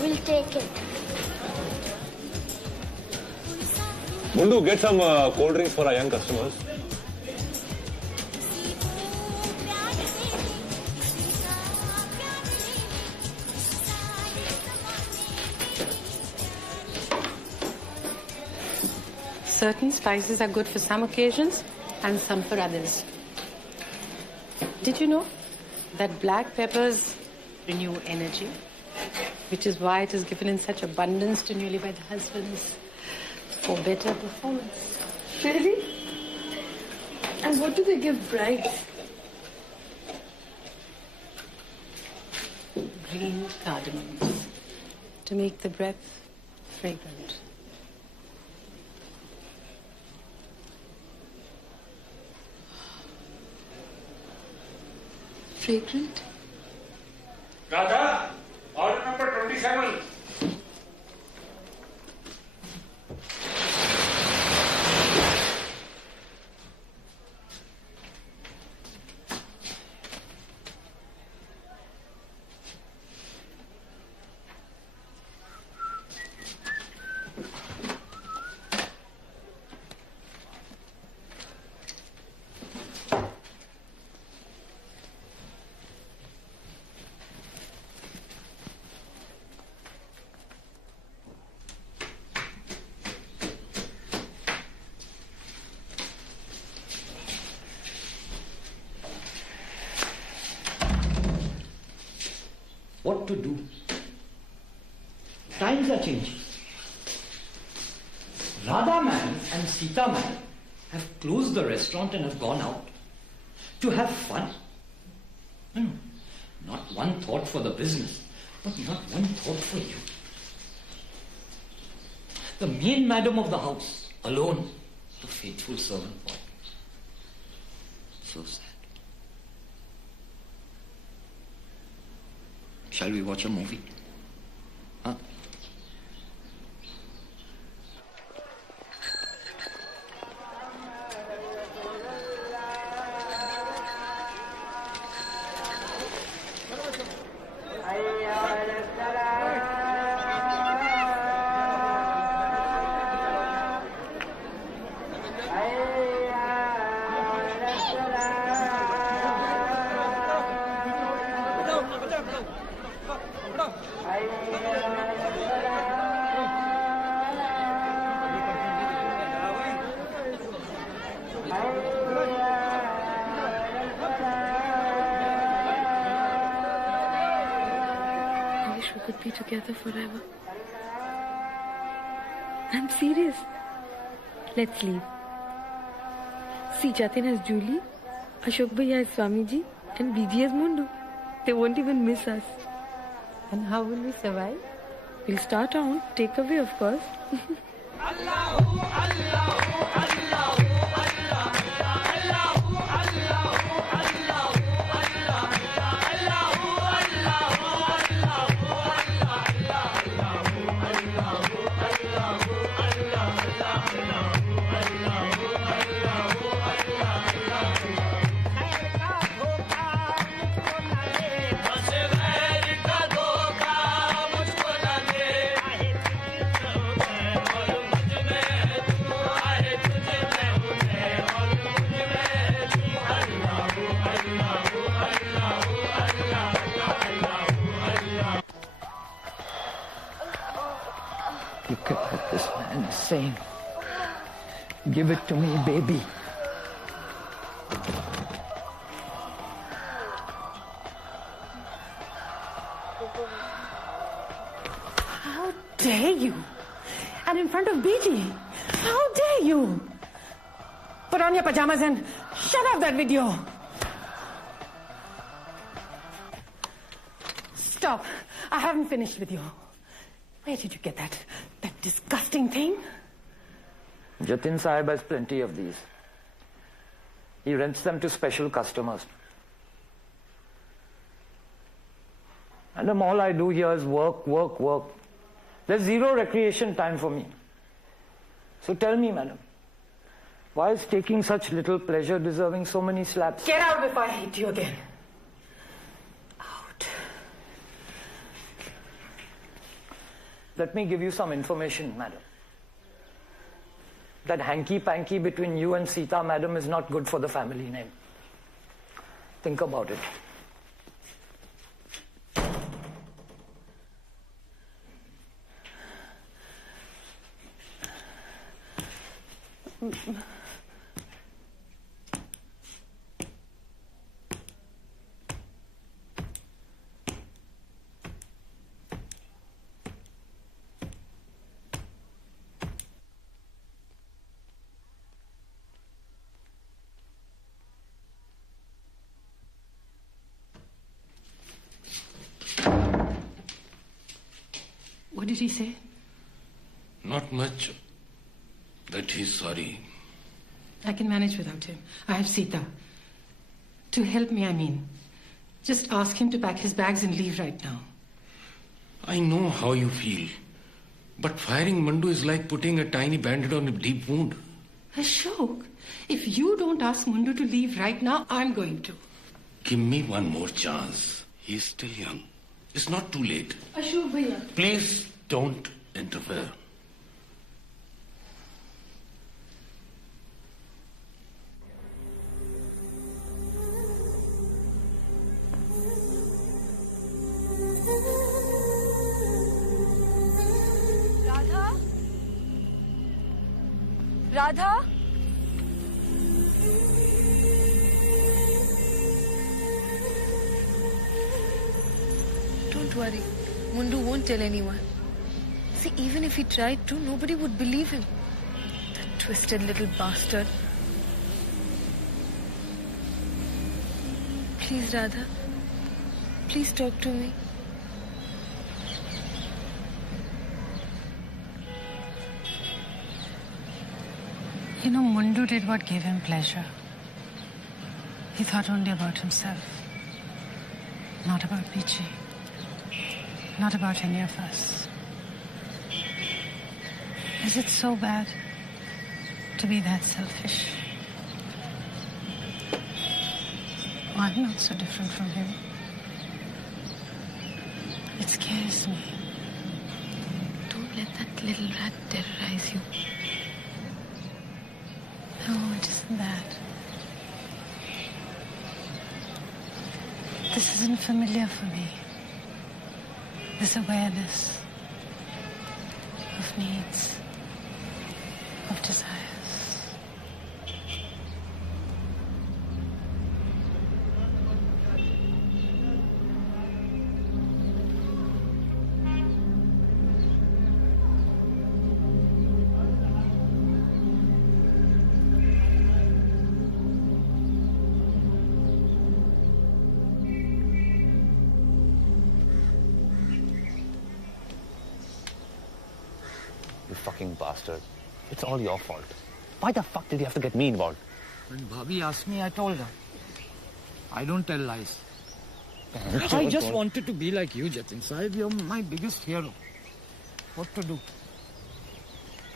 We'll take it. Mundu, get some cold drinks for our young customers. Certain spices are good for some occasions and some for others. Did you know that black peppers renew energy, which is why it is given in such abundance to newlywed husbands for better performance? Really? And what do they give brides? Green cardamoms to make the breath fragrant. fragrant. Radha, order number 27. What to do? Times are changing. Radha man and Sita man have closed the restaurant and have gone out to have fun. No, not one thought for the business, but not one thought for you. The main madam of the house, alone, the faithful servant boy. So sad. Shall we watch a movie? Huh? Be together forever. I'm serious. Let's leave. See, Jatin has Julie, Ashok Bhaiya has Swamiji, and BG has Mundu. They won't even miss us. And how will we survive? We'll start our own takeaway, of course. Look at what this man is saying. Give it to me, baby. How dare you? And in front of BG. How dare you? Put on your pajamas and shut off that video. Stop. I haven't finished with you. Where did you get that disgusting thing? Jatin Sahib has plenty of these. He rents them to special customers. And all I do here is work, work, work. There's zero recreation time for me. So tell me, madam, why is taking such little pleasure deserving so many slaps? Get out before I hit you again. Let me give you some information, madam. That hanky-panky between you and Sita, madam, is not good for the family name. Think about it. What did he say? Not much. That he's sorry. I can manage without him. I have Sita. To help me, I mean. Just ask him to pack his bags and leave right now. I know how you feel. But firing Mandu is like putting a tiny bandage on a deep wound. Ashok, if you don't ask Mundu to leave right now, I'm going to. Give me one more chance. He's still young. It's not too late. Ashok bhaiya. Please don't interfere. Radha? Radha? Don't worry. Mundu won't tell anyone. See, even if he tried to, nobody would believe him. That twisted little bastard. Please, Radha. Please talk to me. You know, Mundu did what gave him pleasure. He thought only about himself. Not about Pichi. Not about any of us. Is it so bad to be that selfish? I'm not so different from him. It scares me. Don't let that little rat terrorize you. No, it isn't that. This isn't familiar for me. This awareness of needs, of desires. You fucking bastard. It's all your fault. Why the fuck did you have to get me involved? When Bhabhi asked me, I told her. I don't tell lies. I just wanted to be like you, Jatin Sahib. You're my biggest hero. What to do?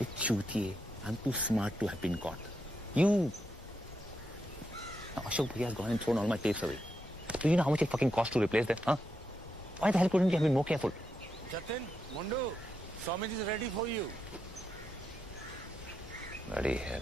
You chutiye. I'm too smart to have been caught. You... Now, Ashok Bhaiya has gone and thrown all my tapes away. Do you know how much it fucking cost to replace them, huh? Why the hell couldn't you have been more careful? Jatin, Mundu, Swamiji is ready for you. Bloody hell.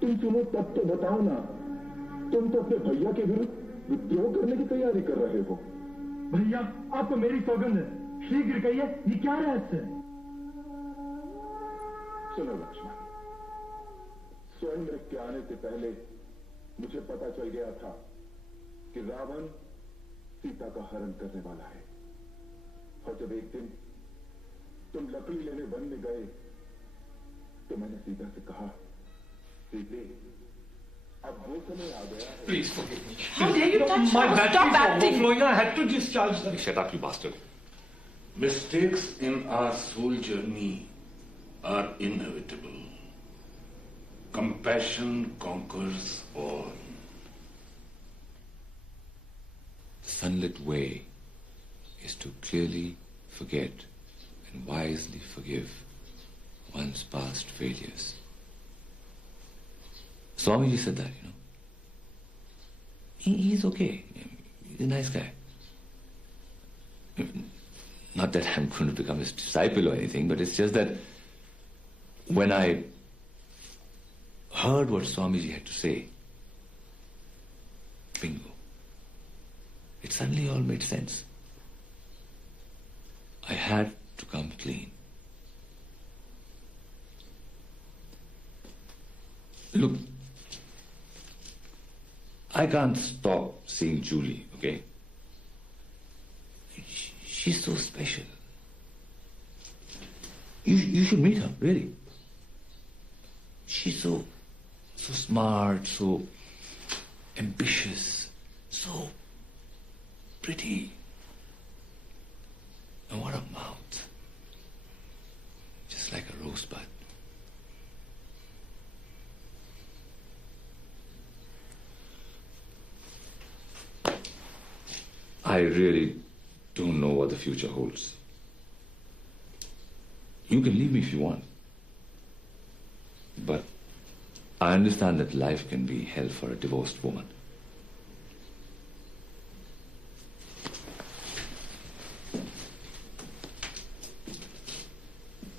तुम चुनो तब तो बताओ ना तुम तो अपने भैया के विरुद्ध विद्रोह करने की तैयारी कर रहे हो भैया आप तो मेरी सौगंध है शीघ्र कहिए ये क्या रहस्य है सुनो लक्ष्मण स्वयं के आने से पहले मुझे पता चल गया था कि रावण सीता का हरण करने वाला है और जब एक दिन तुम लकड़ी लेने वन में गए तो मैंने सीता से कहा अब वो समय आ गया है Please forgive me. How dare you touch My her? batteries Stop are acting. overflowing. I had to discharge them. Shut up, you bastard. Mistakes in our soul journey are inevitable. Compassion conquers all. The sunlit way is to clearly forget and wisely forgive one's past failures. Swamiji said that, you know. He's okay. He's a nice guy. Not that I'm going to become his disciple or anything, but it's just that when I heard what Swamiji had to say, bingo, it suddenly all made sense. I had to come clean. Look, I can't stop seeing Julie, okay? She's so special. You should meet her, really. She's so smart, so ambitious, So pretty. And what a mouth. Just like a rosebud. I really don't know what the future holds. You can leave me if you want. But I understand that life can be hell for a divorced woman.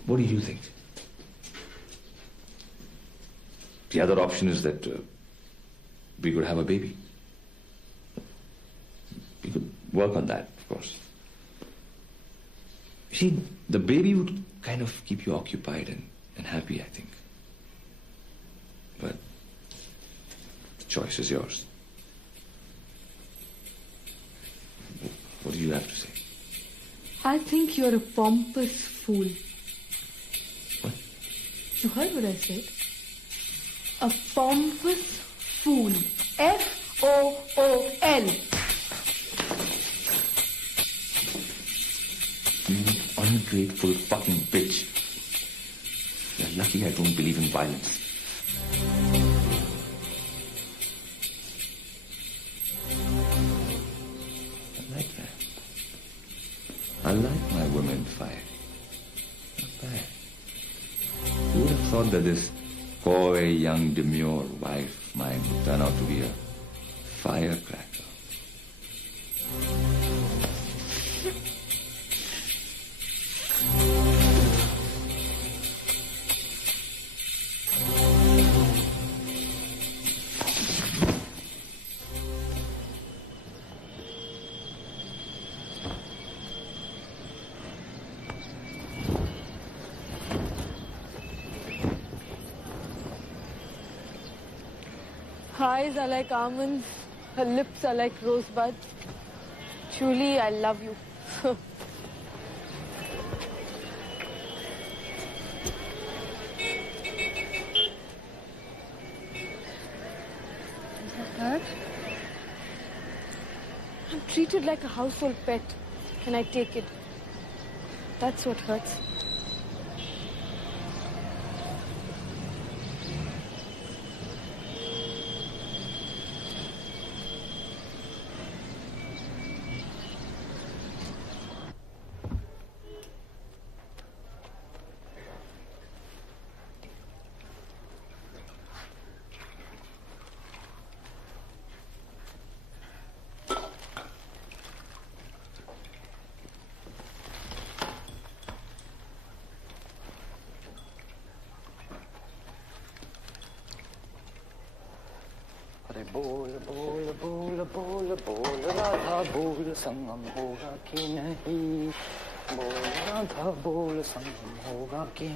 What do you think? The other option is that we could have a baby. We could work on that, of course. See, the baby would kind of keep you occupied and happy, I think. But the choice is yours. What do you have to say? I think you're a pompous fool. What? You heard what I said? A pompous fool. F-O-O-L. You ungrateful fucking bitch. You're lucky I don't believe in violence. I like that. I like my women fight. Not bad. Who would have thought that this coy, young, demure wife of mine would turn out to be a firecracker? Her eyes are like almonds. Her lips are like rosebuds. Truly, I love you. Does that hurt? I'm treated like a household pet. Can I take it? That's what hurts. बोल बोल बोल बोल बोल राधा बोल संगम होगा कि नहीं बोल राधा बोल संगम होगा कि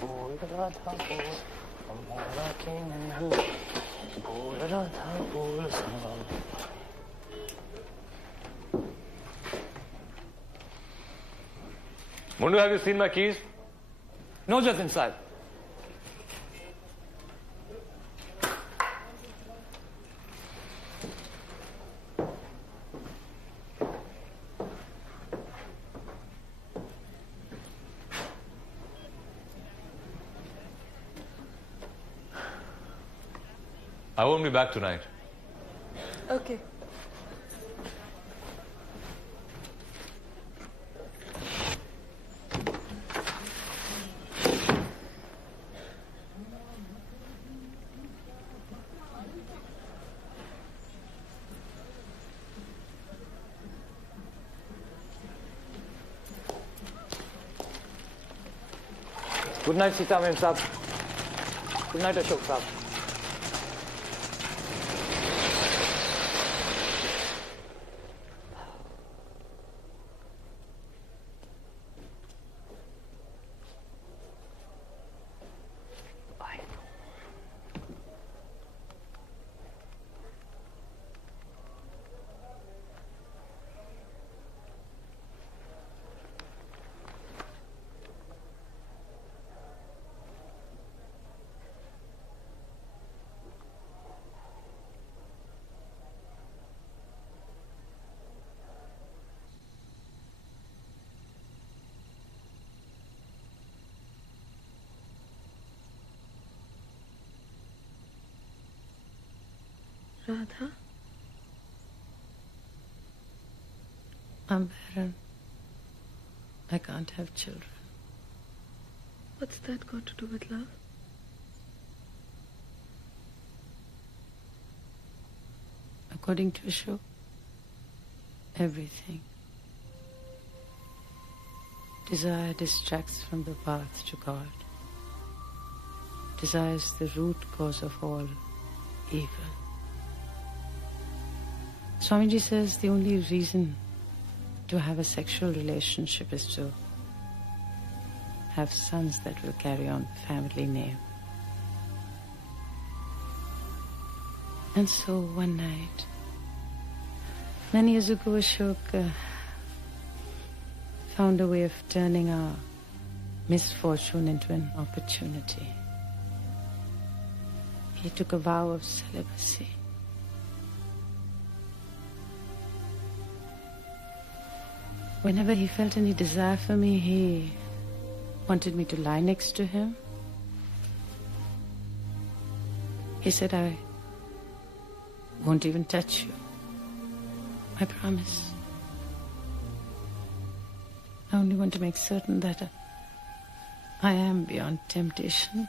बोल राधा बोल संगम होगा कि नहीं बोल राधा बोल संगम. Mundu, have you seen my keys? No, just inside. I won't be back tonight. Okay. Good night, Sita Mehta Saab. Good night, Ashok Saab. Radha? I'm barren. I can't have children. What's that got to do with love? According to Ashok, everything. Desire distracts from the path to God. Desire is the root cause of all evil. Swamiji says the only reason to have a sexual relationship is to have sons that will carry on the family name. And so one night, many years ago, Ashok found a way of turning our misfortune into an opportunity. He took a vow of celibacy. Whenever he felt any desire for me, he wanted me to lie next to him. He said, I won't even touch you. I promise. I only want to make certain that I am beyond temptation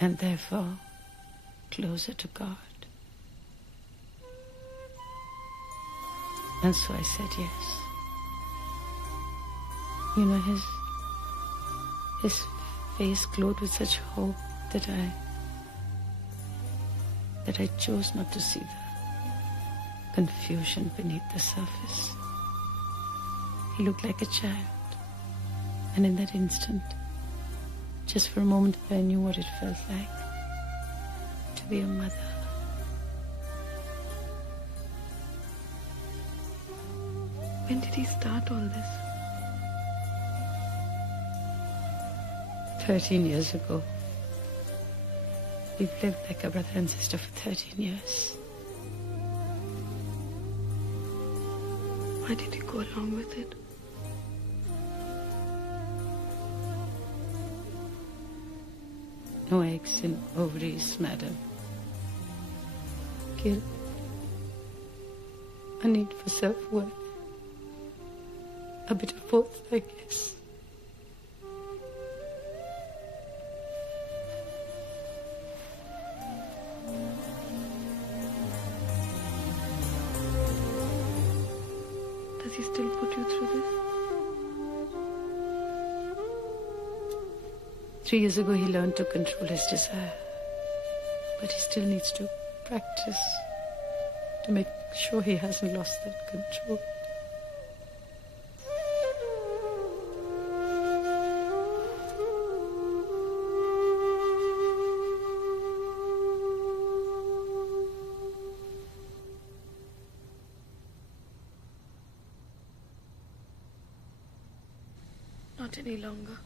and therefore closer to God. And so I said yes. You know, his face glowed with such hope that I chose not to see the confusion beneath the surface. He looked like a child. And in that instant, just for a moment, I knew what it felt like to be a mother. When did he start all this? 13 years ago. We've lived like a brother and sister for 13 years. Why did you go along with it? No eggs in ovaries, madam. Guilt. A need for self-worth. A bit of both, I guess. Does he still put you through this? 3 years ago, he learned to control his desire. But he still needs to practice to make sure he hasn't lost that control. Not any longer.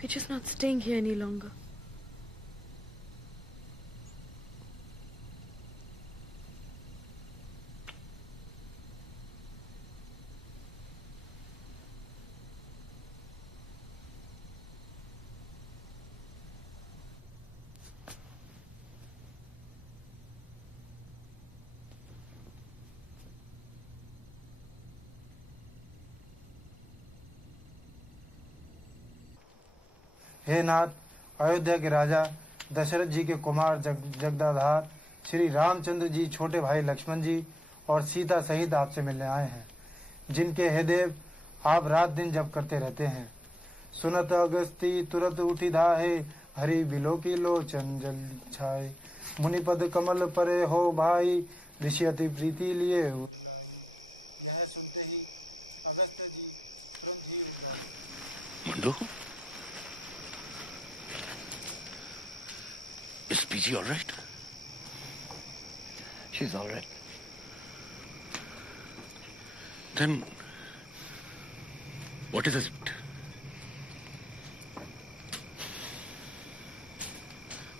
We're just not staying here any longer. हे नाथ, अयोध्या के राजा दशरथ जी के कुमार जगदाधार श्री रामचंद्र जी, छोटे भाई लक्ष्मण जी और सीता सहित आपसे मिलने आए हैं, जिनके हृदय आप रात दिन जप करते रहते हैं। सुनत अगस्ती तुरत उठी धाहे, हरि बिलो की लोचन जल छाए, मुनिपद कमल परे हो भाई, ऋषि अति प्रीति लिए। Mandu? Is PG all right? She's all right. Then, what is it?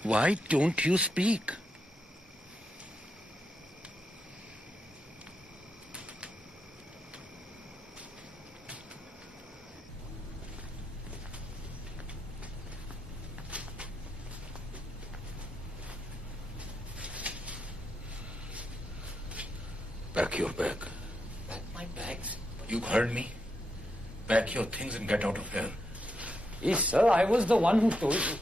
Why don't you speak? Pack your bag. Pack my bags. You heard me. Pack your things and get out of here. Yes, sir, I was the one who told you.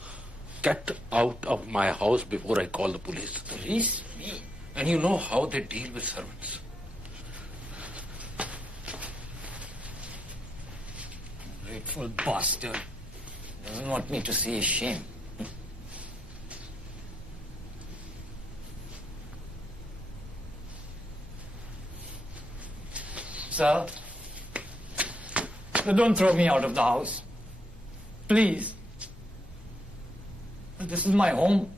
Get out of my house before I call the police. Police? Me? And you know how they deal with servants. Grateful bastard. Doesn't want me to see his shame. Sir, don't throw me out of the house. Please. This is my home.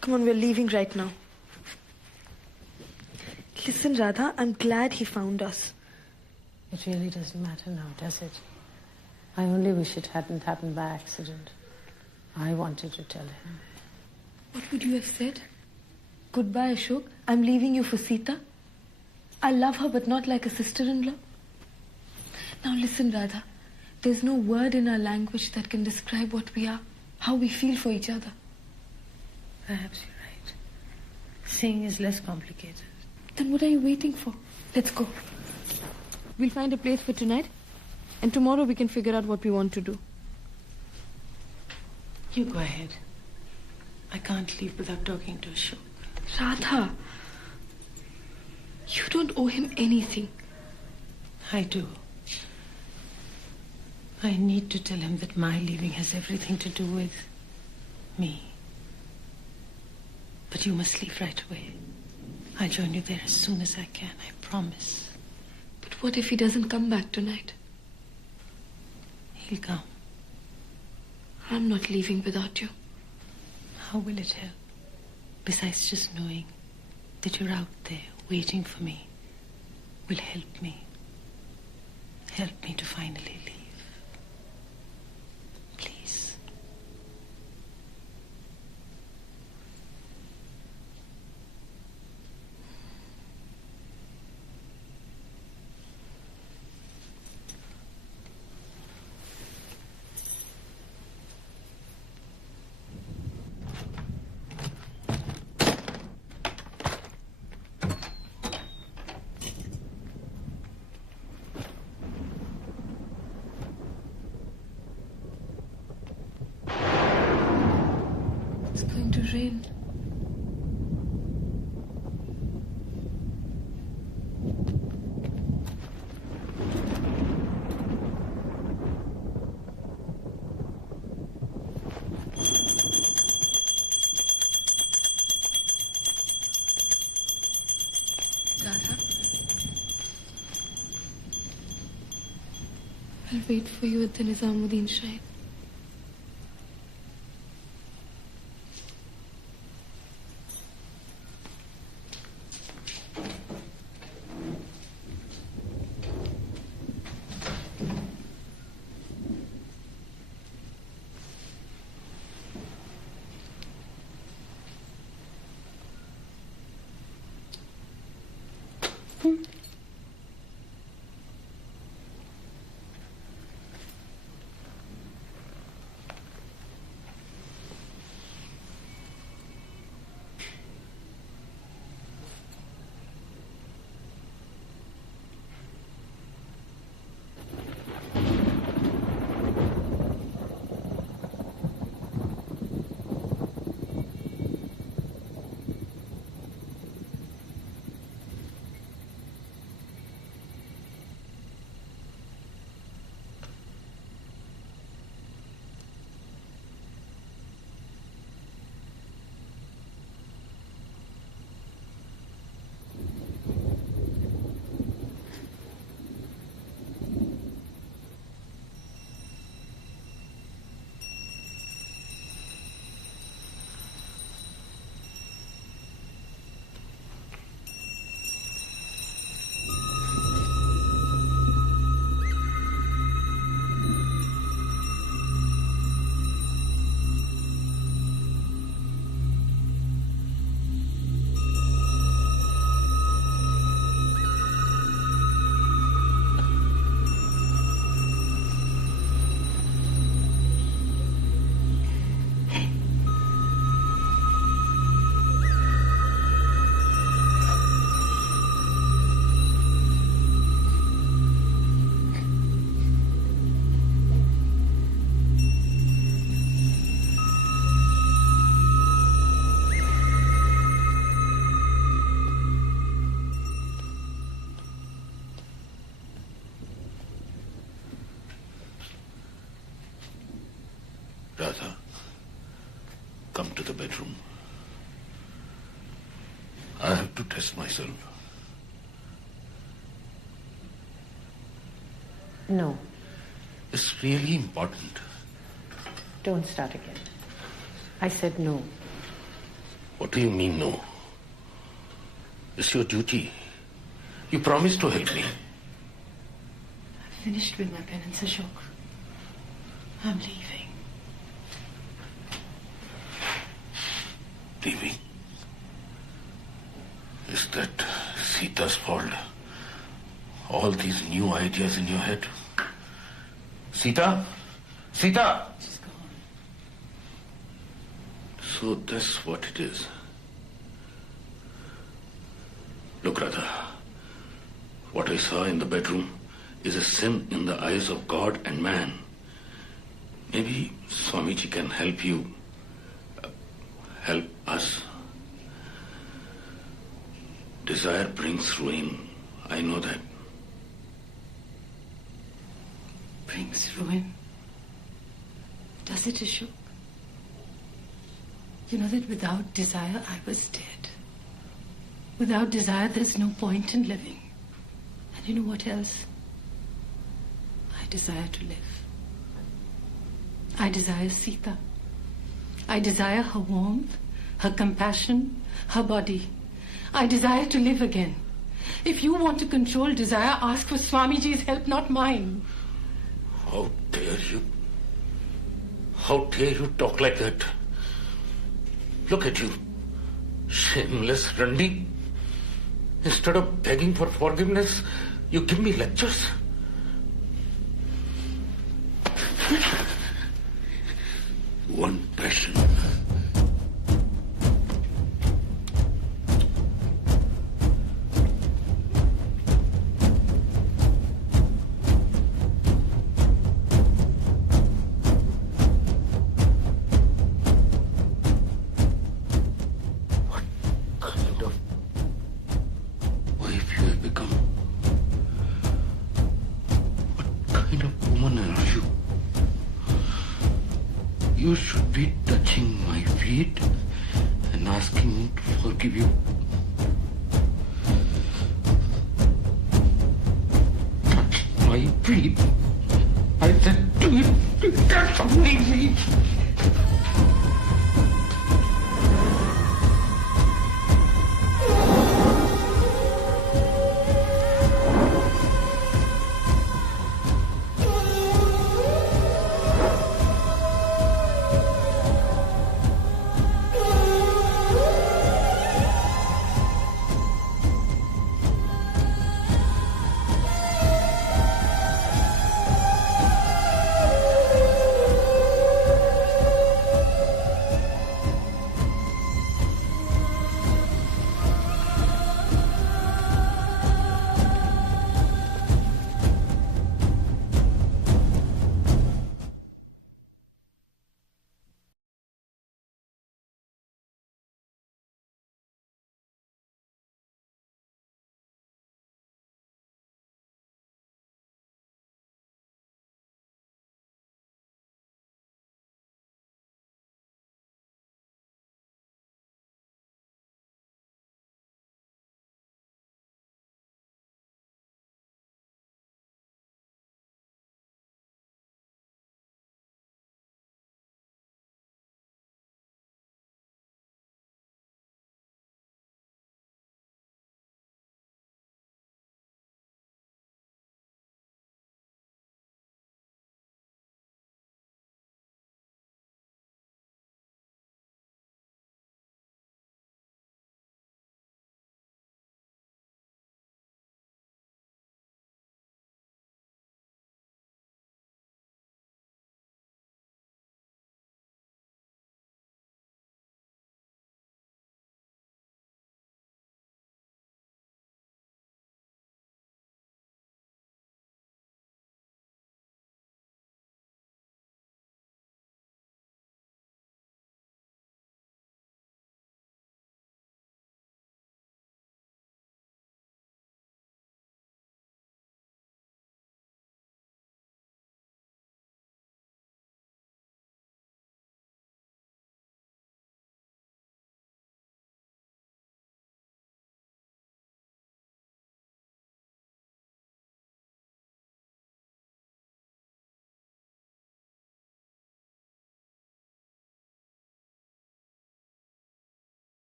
Come on, we're leaving right now. Listen, Radha, I'm glad he found us. It really doesn't matter now, does it? I only wish it hadn't happened by accident. I wanted to tell him. What would you have said? Goodbye, Ashok. I'm leaving you for Sita. I love her, but not like a sister-in-law. Now listen, Radha. There's no word in our language that can describe what we are, how we feel for each other. Perhaps you're right. Seeing is less complicated. Then what are you waiting for? Let's go. We'll find a place for tonight, and tomorrow we can figure out what we want to do. You go ahead. I can't leave without talking to Ashok. Radha, you don't owe him anything. I do. I need to tell him that my leaving has everything to do with me. But you must leave right away. I'll join you there as soon as I can, I promise. But what if he doesn't come back tonight? He'll come. I'm not leaving without you. How will it help? Besides just knowing that you're out there waiting for me will help me. Help me to finally leave. Please. It's going to rain. Radha? I'll wait for you at the Nizamuddin shrine. Radha, come to the bedroom. I have to test myself. No. It's really important. Don't start again. I said no. What do you mean, no? It's your duty. You promised to help me. I've finished with my penance, Ashok. I'm leaving. Leaving? Is that Sita's fault? All these new ideas in your head? Sita? Sita! She's gone. So that's what it is. Look, Radha. What I saw in the bedroom is a sin in the eyes of God and man. Maybe Swamiji can help you. Help us. Desire brings ruin. I know that. Brings ruin? Does it, Ashok? You know that without desire, I was dead. Without desire, there's no point in living. And you know what else? I desire to live. I desire Sita. I desire her warmth, her compassion, her body. I desire to live again. If you want to control desire, ask for Swamiji's help, not mine. How dare you? How dare you talk like that? Look at you, shameless Randi. Instead of begging for forgiveness, you give me lectures. One passion. You should be touching my feet and asking me to forgive you. Touch my feet. I said, do it. That's amazing.